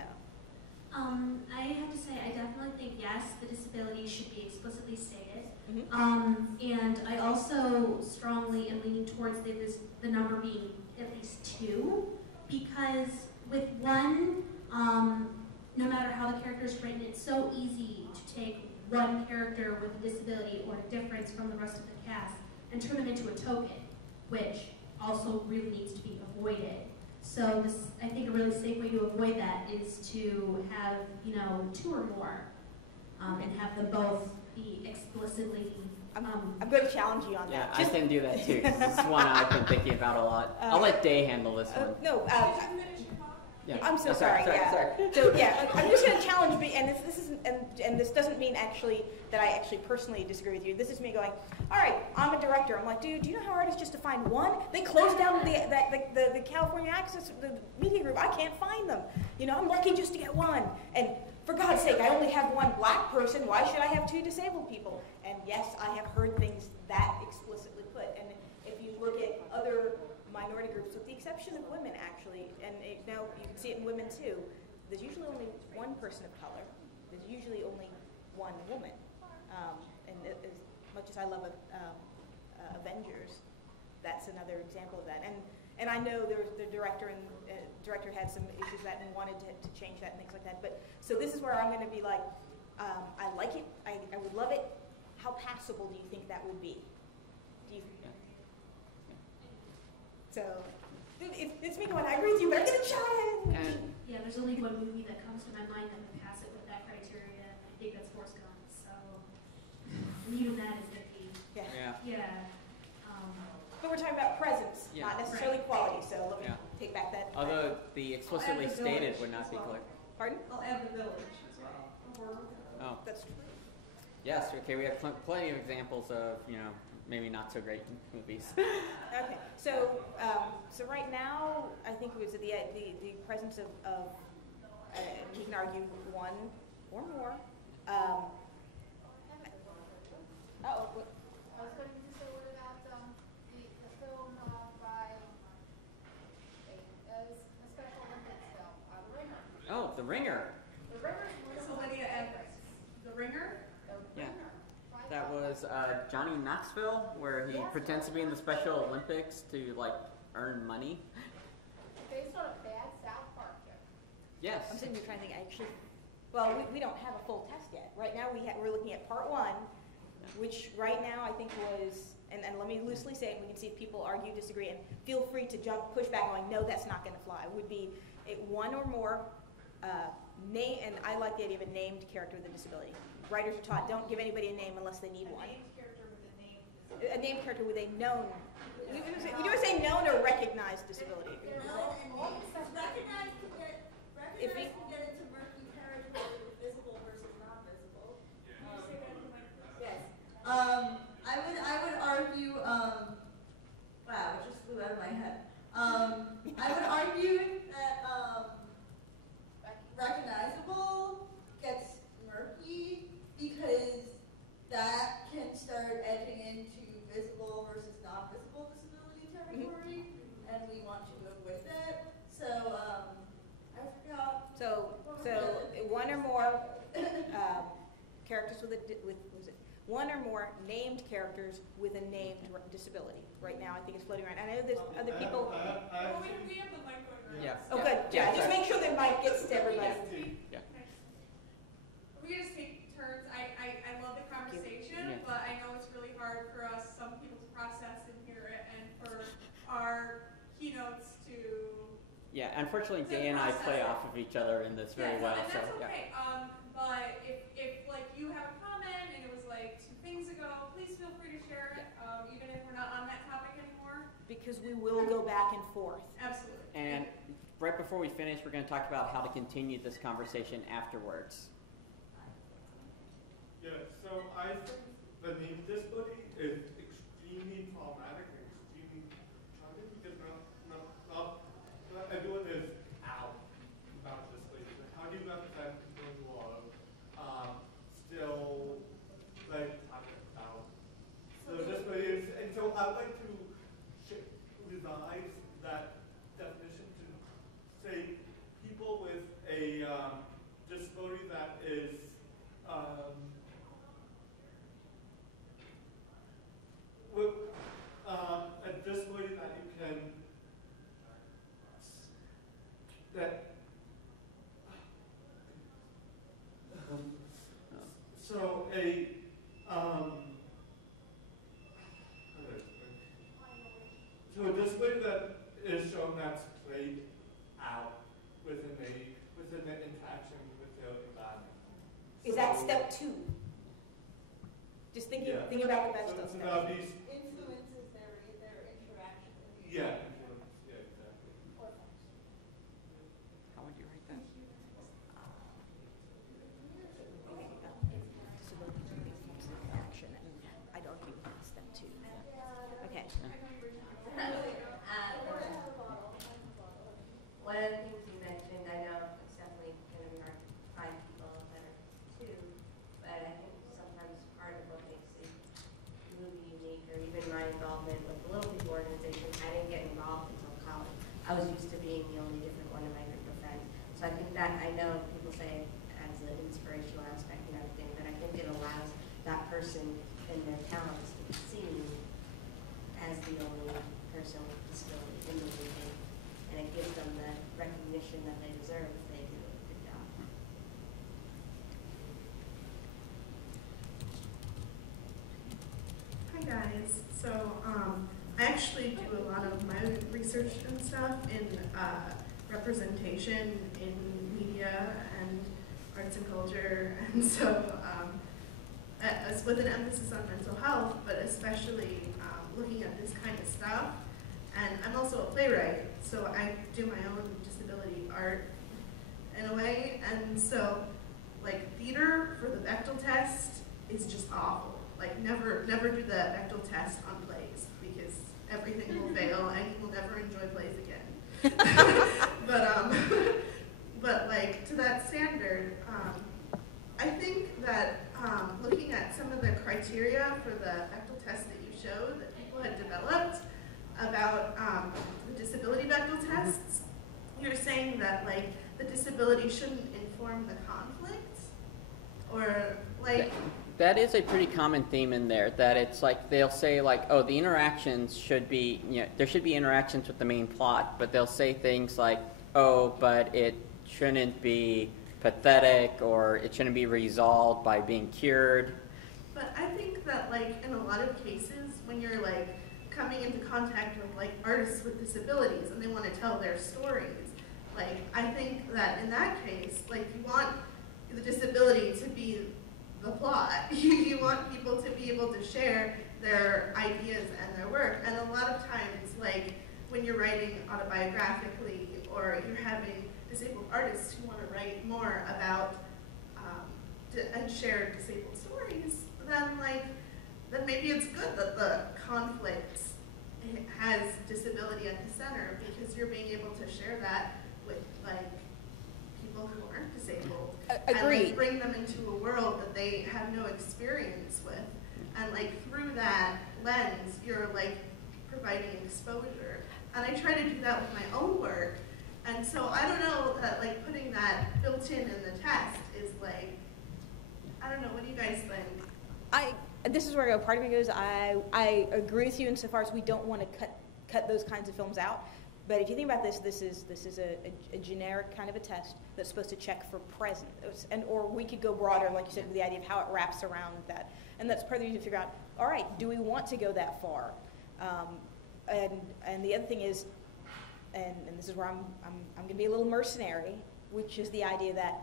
I have to say, I definitely think yes, the disability should be explicitly stated. Mm-hmm. And I also strongly am leaning towards the number being at least 2, because with one, no matter how the character is written, it's so easy to take one character with a disability or a difference from the rest of the cast and turn them into a token, which also really needs to be avoided. So I think a really safe way to avoid that is to have, 2 or more, and have them both be explicitly. I'm going to challenge you on Yeah, that. I can do that too. 'Cause this is one I've been thinking about a lot. I'll let Day handle this one. No, Yeah. I'm so Oh, sorry. sorry. So yeah, I'm just going to challenge me, and this isn't, and this doesn't mean actually that I actually personally disagree with you. This is me going, all right, I'm a director. I'm like, dude, do you know how hard it is just to find one? They closed down the California Access, the media group. I can't find them. I'm lucky just to get one. And for God's sake, I only have one black person. Why should I have 2 disabled people? And yes, I have heard things that explicitly put. And if you look at other minority groups, with the exception of women, actually, and now you can see it in women too, there's usually only one person of color. There's usually only one woman. And as much as I love Avengers, that's another example of that. And I know the director had some issues with that and wanted to change that and things like that. But so this is where I'm going to be like, I like it. I would love it. How passable do you think that would be? Do you? So it's me going, I agree with you, but I'm going to challenge. Yeah, there's only one movie that comes to my mind that would pass it with that criteria. I think that's Forrest Gump. So, and even that is iffy. Yeah. Yeah. But we're talking about presence, not necessarily quality. So let me take back that. Although the explicitly stated would not be clear. Pardon? I'll add the village as well. Oh. That's true. Yes. Okay. We have plenty of examples of maybe not so great movies. Okay, so right now, I think it was the presence of we can argue 1 or more. I was going to say, what about the film by a Special Olympics film, The Ringer? Oh, The Ringer. The Ringer was Lydia Evans. The Ringer? Yeah. That was Johnny Knoxville, where he pretends to be in the Special Olympics to earn money. based on a bad South Park joke. Yes. I'm sitting here trying to think, actually, well, we don't have a full test yet. Right now, we're looking at part 1, which right now I think was, and let me loosely say it, we can see if people argue, disagree, and feel free to push back going, no, that's not going to fly. Would be 1 or more name, and I like the idea of a named character with a disability. Writers are taught, don't give anybody a name unless they need one. A named character with a name. A named character with a known, we do say known or recognized disability. Recognized can get into murky territory with visible versus non-visible. Yes. I would argue, wow, it just flew out of my head. I would argue that recognizable gets murky because that can start edging into visible versus non-visible disability territory, and we want to avoid that. So, I forgot. So 1 or more characters with one or more named characters with a named disability. Right now, I think it's floating around. I know there's other people. Well, we have the mic going around. Yeah. Oh, good. Yeah, just make sure the mic gets to everybody. Yeah. We can just take turns. I love the conversation, Yeah. but I know it's really hard for us, some people to process and hear it, and for our keynotes to. Yeah, unfortunately, Day and I play off of each other in this very well. And So that's yeah. okay. But if like you have a comment and it was like 2 things ago, please feel free to share it, even if we're not on that topic anymore. Because we will go back and forth. Absolutely. And right before we finish, we're going to talk about how to continue this conversation afterwards. Yeah, so I think the name disability is extremely traumatic and extremely tragic because not everyone is out about disability. So how do you represent people who are still like talking about the disabilities? And so I'd like to revise that definition to say people with a disability that is a disability that you can so a so a disability that is shown that's played out within the interaction with the environment. Is that step 2? Just think about the best of So steps. these, Influences their interaction. yeah, exactly. How would you write that? Disability action, and I'd argue that's step 2. Okay. One of the things you mentioned, I know it's definitely going to be hard to find people that are too, but I think sometimes part of what makes the movie unique, or even my involvement with the Little People organization, I didn't get involved until college. I was used to being the only different one in my group of friends. So I think that, I know people say it as an inspirational aspect and everything, but I think it allows that person and their talents to be seen as the only person with disability in the movie. And it gives them the recognition that they deserve if they do a good job. Hi guys. So I actually do a lot of my research and stuff in representation in media and arts and culture, and so as with an emphasis on mental health, but especially looking at this kind of stuff. And I'm also a playwright, so I do my own disability art in a way. And so, like, theater for the Bechdel test is just awful. Like, never do the Bechdel test on plays because everything will fail and you will never enjoy plays again. But like, to that standard, I think that looking at some of the criteria for the Bechdel test that you showed that people had developed about the disability Bechdel tests, you're saying that like the disability shouldn't inform the conflict, or like. That is a pretty common theme in there, that it's like they'll say like, oh, the interactions should be, there should be interactions with the main plot, but they'll say things like, oh, but it shouldn't be pathetic, or it shouldn't be resolved by being cured. But I think that like in a lot of cases when you're like coming into contact with like artists with disabilities and they want to tell their stories, like I think that in that case, like you want the disability to be the plot. You want people to be able to share their ideas and their work. And a lot of times, like when you're writing autobiographically, or you're having disabled artists who want to write more about and share disabled stories, then maybe it's good that the conflict has disability at the center, because you're being able to share that with like people who aren't disabled. Agreed. And like bring them into a world that they have no experience with. And like through that lens, you're like providing exposure. And I try to do that with my own work. And so I don't know that like putting that built in the test is like, I don't know, what do you guys think? this is where I go. Part of me goes, I agree with you insofar as we don't want to cut those kinds of films out. But if you think about this, this is a generic kind of a test that's supposed to check for presence, or we could go broader, like you said, with the idea of how it wraps around that. And that's part of the reason to figure out, all right, do we want to go that far? And the other thing is, and this is where I'm going to be a little mercenary, which is the idea that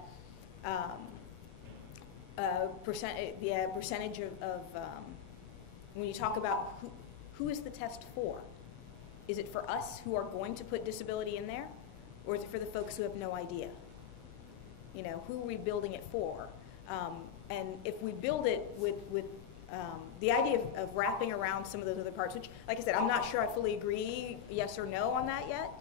percentage of when you talk about who is the test for? Is it for us who are going to put disability in there, or is it for the folks who have no idea? You know, who are we building it for? And if we build it with the idea of wrapping around some of those other parts, which, like I said, I'm not sure I fully agree, yes or no on that yet,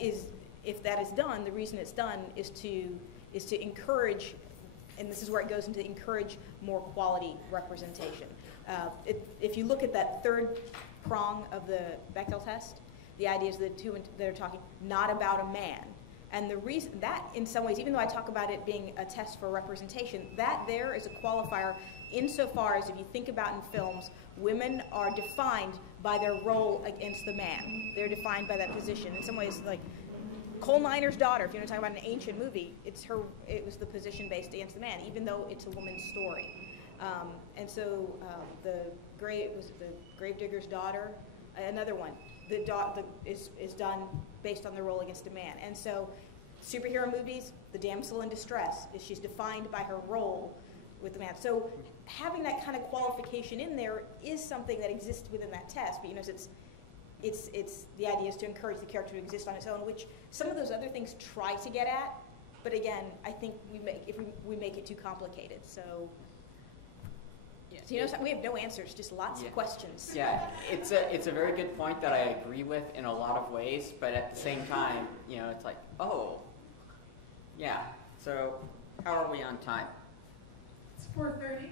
is if that is done, the reason it's done is to encourage, and this is where it goes into encourage more quality representation. If you look at that third prong of the Bechdel test, the idea is that they're talking not about a man. And the reason that, in some ways, even though I talk about it being a test for representation, that there is a qualifier insofar as if you think about in films, women are defined by their role against the man. They're defined by that position. In some ways, like Coal Miner's Daughter, if you want to talk about an ancient movie, it was the position based against the man, even though it's a woman's story. And so the Gravedigger's Daughter, another one, is done based on the role against a man. And so superhero movies, the damsel in distress, she's defined by her role with the man. So having that kind of qualification in there is something that exists within that test, but you know, it's the idea is to encourage the character to exist on its own, which some of those other things try to get at, but again, I think we make it too complicated. So you know, we have no answers, just lots of questions. Yeah, it's a very good point that I agree with in a lot of ways, but at the same time, you know, it's like, oh, yeah. So how are we on time? It's 4:30.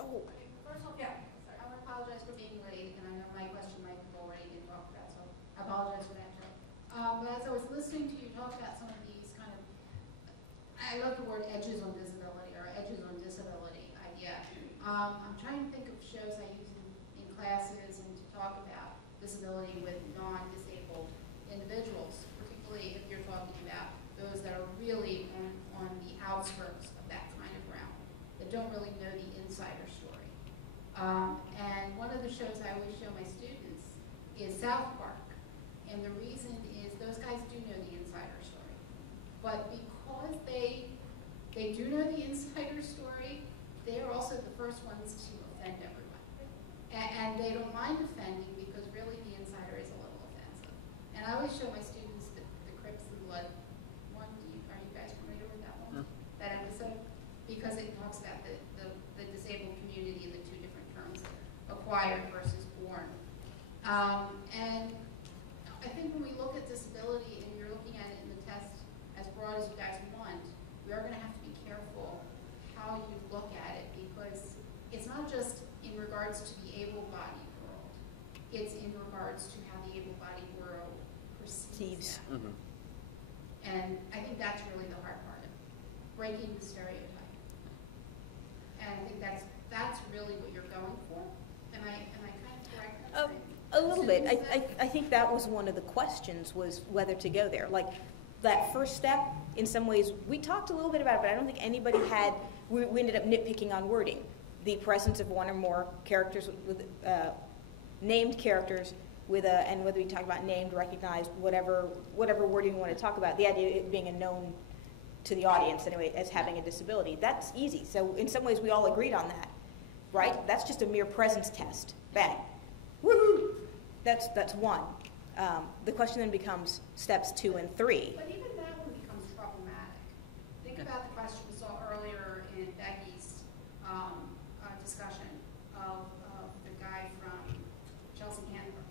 Oh. First of all, yeah, sorry, I want to apologize for being late, and I know my question might have already been talked about, so I apologize for that. But as I was listening to you talk about some of these kind of, I love the word edges on disability or edges on disability idea. I'm trying to think of shows I use in classes and to talk about disability with non-disabled individuals, particularly if you're talking about those that are really on the outskirts of that kind of realm, that don't really know the insider story. And one of the shows I always show my students is South Park. And the reason is those guys do know the insider story. But because they do know the insider story, they are also the first ones to offend everyone. And they don't mind offending because really the insider is a little offensive. And I always show my students the Crips and Blood one. Are you guys familiar with that one? That episode? Because it talks about the disabled community and the two different terms, acquired versus born. And I think when we look at disability and you're looking at it in the test as broad as you guys want, we are going to have to be careful how you look at it, because it's not just in regards to the able-bodied world, it's in regards to how the able-bodied world perceives them. And I think that's really the hard part of it, breaking the stereotype. And I think that's really what you're going for. Am I kind of correct in saying? A little bit. I think that was one of the questions, was whether to go there. Like that first step, in some ways, we talked a little bit about it, but I don't think anybody had, we ended up nitpicking on wording. The presence of one or more characters with named characters with and whether we talk about named, recognized, whatever wording we want to talk about, the idea of it being a known to the audience anyway as having a disability. That's easy. So in some ways we all agreed on that, right? That's just a mere presence test. Bang. Woohoo! That's one. The question then becomes steps 2 and 3. But even that one becomes problematic. Think about the question we saw earlier in Becky's discussion of the guy from Chelsea Handler.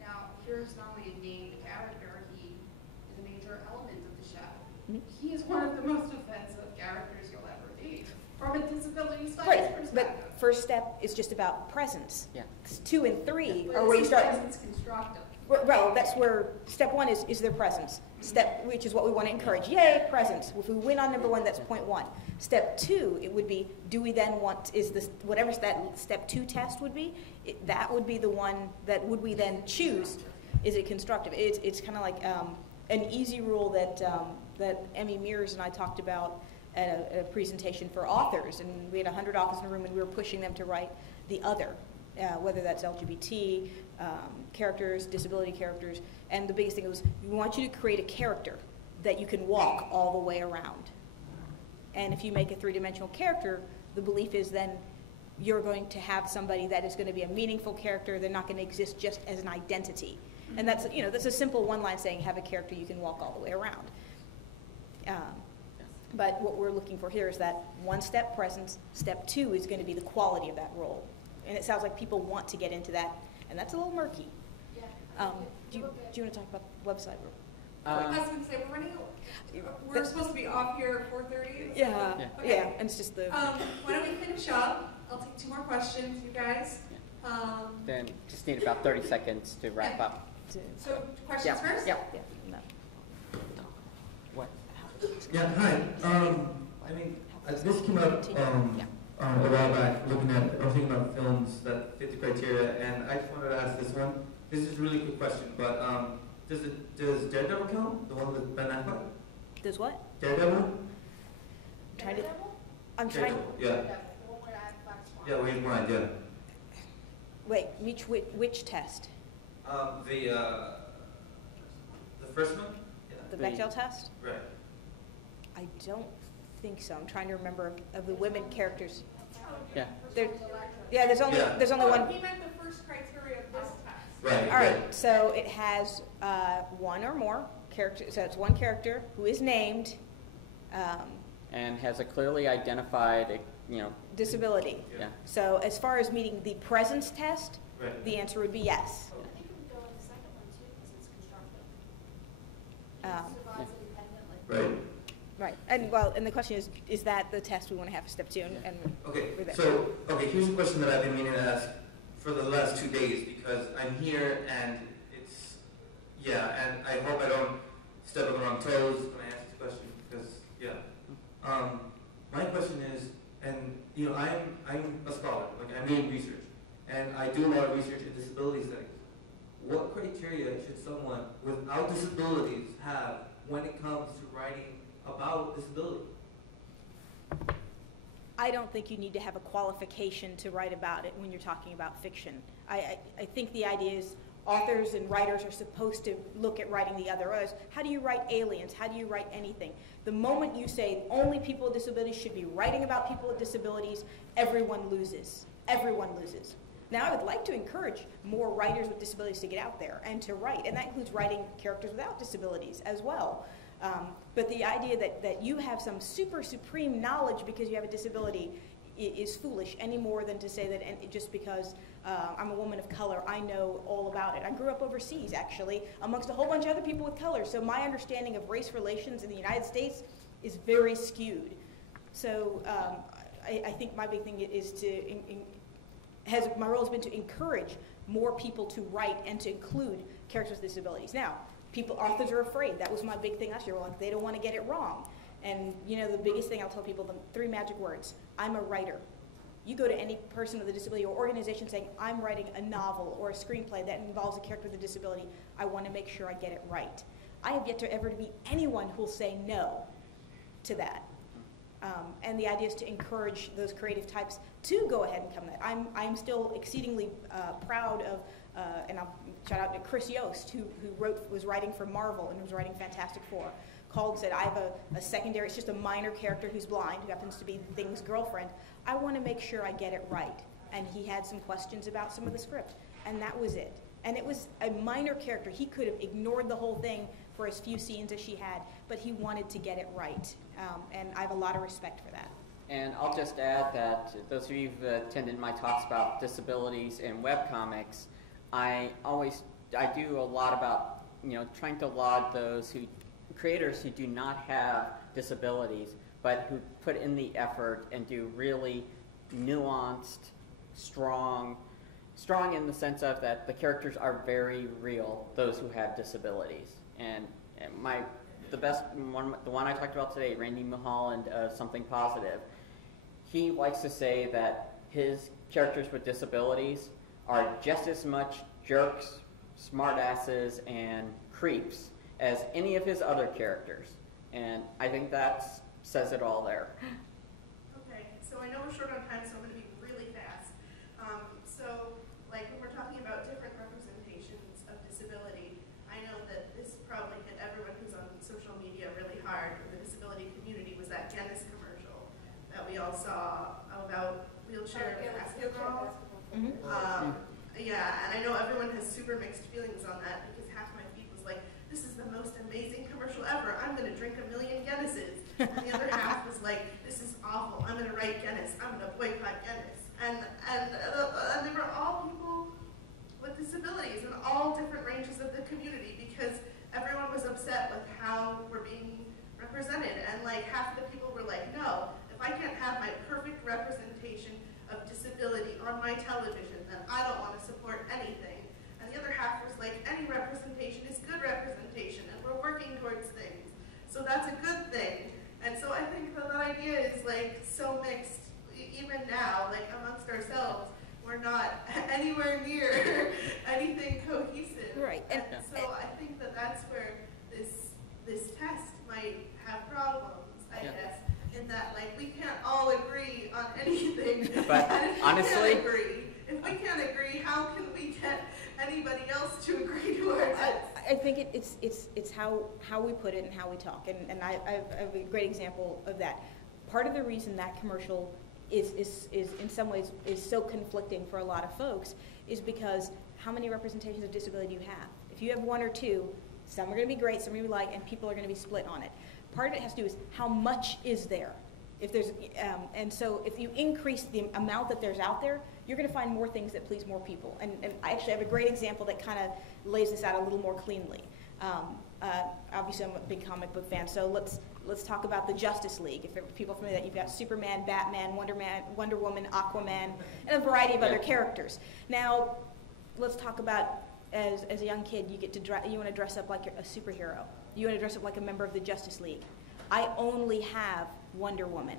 Now, here's not only a named character, he is a major element of the show. He is one of the most offensive characters you'll ever meet from a disability studies perspective. But first step is just about presence. Yeah. 2 and 3 But are where you start. Presence constructive. Well, that's where step one is their presence. Which is what we want to encourage. Yay, presence. If we win on number one, that's point one. Step two, it would be, do we then whatever that step two test would be, that would be the one that would we then choose. Is it constructive? It's kind of like an easy rule that Emmy Mears and I talked about at a presentation for authors, and we had 100 authors in a room, and we were pushing them to write the other, whether that's LGBT characters, disability characters, and the biggest thing was we want you to create a character that you can walk all the way around. And if you make a three-dimensional character, the belief is then you're going to have somebody that is going to be a meaningful character. They're not going to exist just as an identity. And that's a simple one-line saying, have a character you can walk all the way around. But what we're looking for here is that one-step presence. Step two is going to be the quality of that role. And it sounds like people want to get into that, and that's a little murky. Yeah. Do you want to talk about the website? I was going to say, we're supposed to be off here at 4:30. Yeah, Okay. yeah, and it's just the... Why don't we finish up? I'll take 2 more questions, you guys. Then just need about 30 seconds to wrap up. So, questions first? Yeah. No. What? Yeah, hi. I mean, this came up a while back, I was thinking about films that fit the criteria, and I just wanted to ask this one. This is a really quick question, but does Daredevil count? The one with Ben Affleck? Does what? Daredevil? I'm trying. Yeah. Yeah, we had one, yeah. Wait, which test? The first one? Yeah. The Bechdel test? Right. I don't think so. I'm trying to remember of the women characters. Yeah. There's only one. He meant the first criteria of this test. Right. All right. So it has one or more characters. So it's one character who is named. And has a clearly identified, Disability. Yeah. So as far as meeting the presence test, Right. the answer would be yes. I think we would go with the second one too, because it's constructive. It survives independently. Right. Right. And the question is that the test we want to have for step two? And Okay, we're there. so, here's a question that I've been meaning to ask for the last 2 days, because I'm here and and I hope I don't step on the wrong toes when I ask this question, because, my question is, and, I'm a scholar, I'm doing research, and I do a lot of research in disability studies. What criteria should someone without disabilities have when it comes to writing about disability? I don't think you need to have a qualification to write about it when you're talking about fiction. I think the idea is authors and writers are supposed to look at writing the other. How do you write aliens? How do you write anything? The moment you say only people with disabilities should be writing about people with disabilities, everyone loses. Everyone loses. Now, I would like to encourage more writers with disabilities to get out there and to write, and that includes writing characters without disabilities as well. But the idea that you have some supreme knowledge because you have a disability is foolish, any more than to say that just because I'm a woman of color, I know all about it. I grew up overseas, actually, amongst a whole bunch of other people with color, so my understanding of race relations in the United States is very skewed. So I think my big thing is my role has been to encourage more people to write and to include characters with disabilities. Now, authors are afraid. That was my big thing last year. They don't want to get it wrong. And the biggest thing I'll tell people, the 3 magic words: I'm a writer. You go to any person with a disability or organization saying, I'm writing a novel or a screenplay that involves a character with a disability, I want to make sure I get it right. I have yet to ever meet anyone who will say no to that. And the idea is to encourage those creative types to go ahead and come to that. I'm still exceedingly proud of, and I'll shout out to Chris Yost, who was writing for Marvel and was writing Fantastic Four. Called and said, I have a secondary, it's just a minor character who's blind, who happens to be Thing's girlfriend. I want to make sure I get it right. And he had some questions about some of the script, and that was it. And it was a minor character. He could have ignored the whole thing for as few scenes as she had, but he wanted to get it right. And I have a lot of respect for that. And I'll just add that those of you who've attended my talks about disabilities in webcomics, I do a lot about, trying to laud those creators who do not have disabilities, but who put in the effort and do really nuanced, strong, strong in the sense of that the characters are very real, those who have disabilities. And the one I talked about today, Randy Mulholland, Something Positive, he likes to say that his characters with disabilities are just as much jerks, smartasses, and creeps as any of his other characters. And I think that says it all there. Okay, so I know we're short on time, so I'm going to be really fast. So, like, when we're talking about different representations of disability, I know that this probably hit everyone who's on social media really hard in the disability community was that Guinness commercial that we all saw about wheelchair basketball. Yeah, and I know everyone has super mixed feelings on that because half my feed was like, this is the most amazing commercial ever. I'm going to drink 1 million Guinnesses. And the other half was like, this is awful. I'm going to write Guinness. I'm going to boycott Guinness. And they were all people with disabilities in all different ranges of the community because everyone was upset with how we're being represented. And like half the people were like, no, if I can't have my perfect representation of disability on my television, then I don't want to support anything. And the other half was like, any representation is good representation, and we're working towards things. So that's a good thing. And so I think that idea is like so mixed, even now, like amongst ourselves, we're not anywhere near anything cohesive. Right. And so I think that that's where this test might have problems, I guess. In that, like, we can't all agree on anything. But honestly, if we can't agree, how can we get anybody else to agree to our test? I think it's how we put it and how we talk. And I have a great example of that. Part of the reason that commercial is in some ways is so conflicting for a lot of folks is because how many representations of disability do you have? If you have one or two, some are going to be great, some are going to be like, and people are going to be split on it. Part of it has to do with how much is there. If there's, and so if you increase the amount that there's out there, you're going to find more things that please more people. And I actually have a great example that kind of lays this out a little more cleanly. Obviously, I'm a big comic book fan, so let's talk about the Justice League. If people are familiar with that, you've got Superman, Batman, Wonder Woman, Aquaman, and a variety of other characters. Now, let's talk about as a young kid, you want to dress up like a superhero. You want to dress up like a member of the Justice League. I only have Wonder Woman.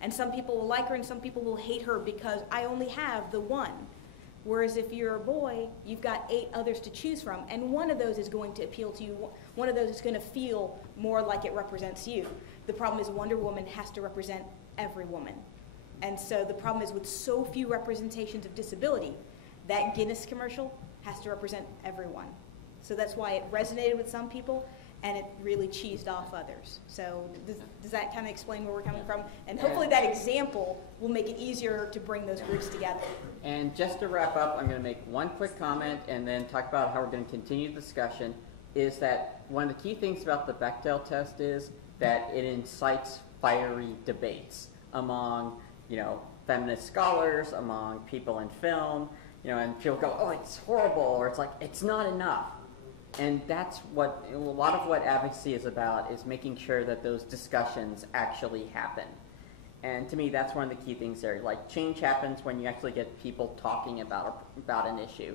And some people will like her and some people will hate her because I only have the one. Whereas if you're a boy, you've got 8 others to choose from, and one of those is going to appeal to you. One of those is going to feel more like it represents you. The problem is Wonder Woman has to represent every woman. And so the problem is with so few representations of disability, that Guinness commercial has to represent everyone. So that's why it resonated with some people, and it really cheesed off others. So does that kind of explain where we're coming from? And hopefully that example will make it easier to bring those groups together. And just to wrap up, I'm going to make one quick comment and then talk about how we're going to continue the discussion, is that one of the key things about the Bechdel test is that it incites fiery debates among, feminist scholars, among people in film, and people go, oh, it's horrible, or it's like, it's not enough. And that's what a lot of what advocacy is about, is making sure that those discussions actually happen. And to me, that's one of the key things there. Like, change happens when you actually get people talking about an issue.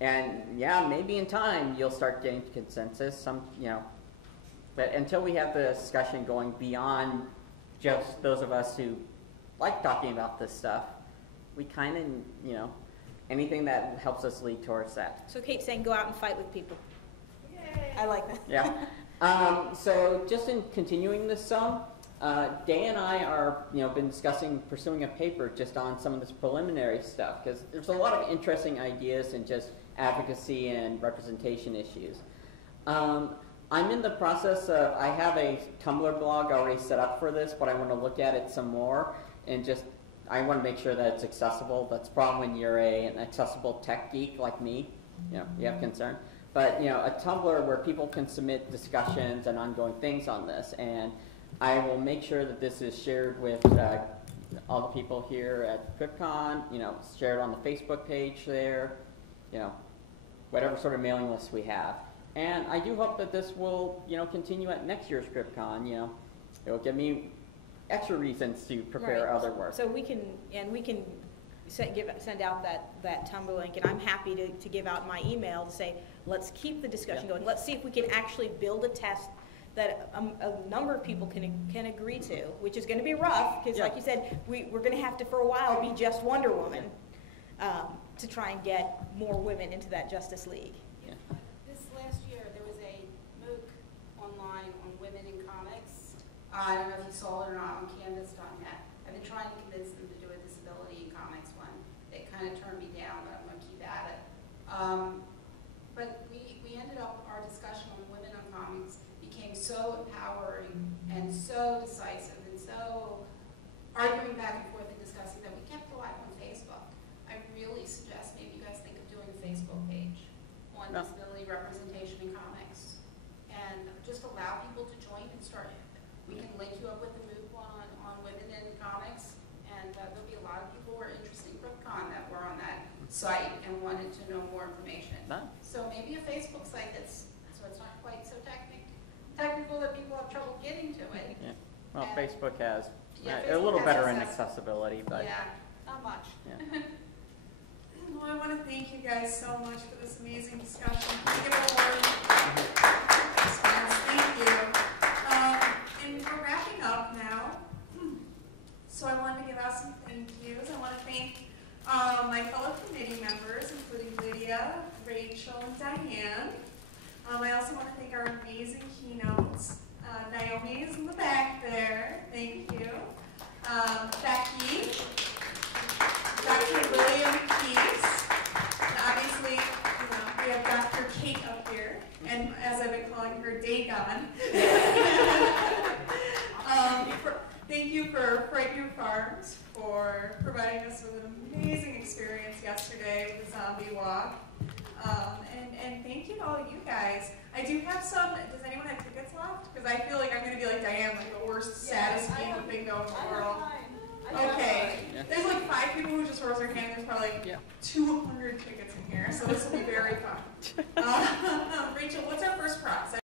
And yeah, maybe in time you'll start getting consensus. But until we have the discussion going beyond just those of us who like talking about this stuff, we kind of, anything that helps us lead towards that. So Kate's saying go out and fight with people. Yay. I like that. Yeah. So just in continuing this Day and I are, been pursuing a paper just on some of this preliminary stuff, because there's a lot of interesting ideas in just advocacy and representation issues. I'm in the process of, I have a Tumblr blog already set up for this, but I want to look at it some more and I want to make sure that it's accessible. That's the problem when you're an accessible tech geek like me. You have concern. But, a Tumblr where people can submit discussions and ongoing things on this. And I will make sure that this is shared with all the people here at KripCon, shared on the Facebook page there, whatever sort of mailing list we have. And I do hope that this will, continue at next year's KripCon. It will give me extra reasons to prepare other work. So we can send out that Tumblr link, and I'm happy to give out my email to say, let's keep the discussion going. Let's see if we can actually build a test that a number of people can agree to, which is going to be rough, because like you said, we're going to have to, for a while, be just Wonder Woman to try and get more women into that Justice League. This last year, there was a MOOC online on women in comics. I don't know if you saw it or not on Canvas.net. I've been trying to convince them to do a disability in comics one. They kind of turned me down, but I'm going to keep at it. But we ended up, our discussion on women on comics became so empowering and so decisive and so arguing back and forth and discussing that we kept it live on Facebook. I really suggest maybe you guys think of doing a Facebook page on disability representation in comics, and just allow people to join and start. We can link you up with the MOOC one on women in comics, and there'll be a lot of people who are interested in CryptCon that were on that site and wanted to know more information. So maybe a Facebook site so it's not quite so technical that people have trouble getting to it. Yeah. Well, Facebook has Facebook a little has better in accessibility. accessibility, but Yeah, not much. Yeah. Well, I want to thank you guys so much for this amazing discussion. Thank you. And we're wrapping up now. So I wanted to give out some thank yous. I want to thank my fellow committee members, including Lydia, Rachel, and Diane. I also want to thank our amazing keynotes. Naomi is in the back there. Thank you. Becky, Dr. William Keys, and obviously, we have Dr. Kate up here, and as I've been calling her, Dagon. Thank you for Frightened Farms for providing us with an amazing experience yesterday with the zombie walk. And thank you to all of you guys. I do have some, does anyone have tickets left? Because I feel like I'm going to be like Diane, like the worst, saddest game of bingo in the world. Okay, there's like 5 people who just rose their hand. There's probably like 200 tickets in here, so this will be very fun. Rachel, what's our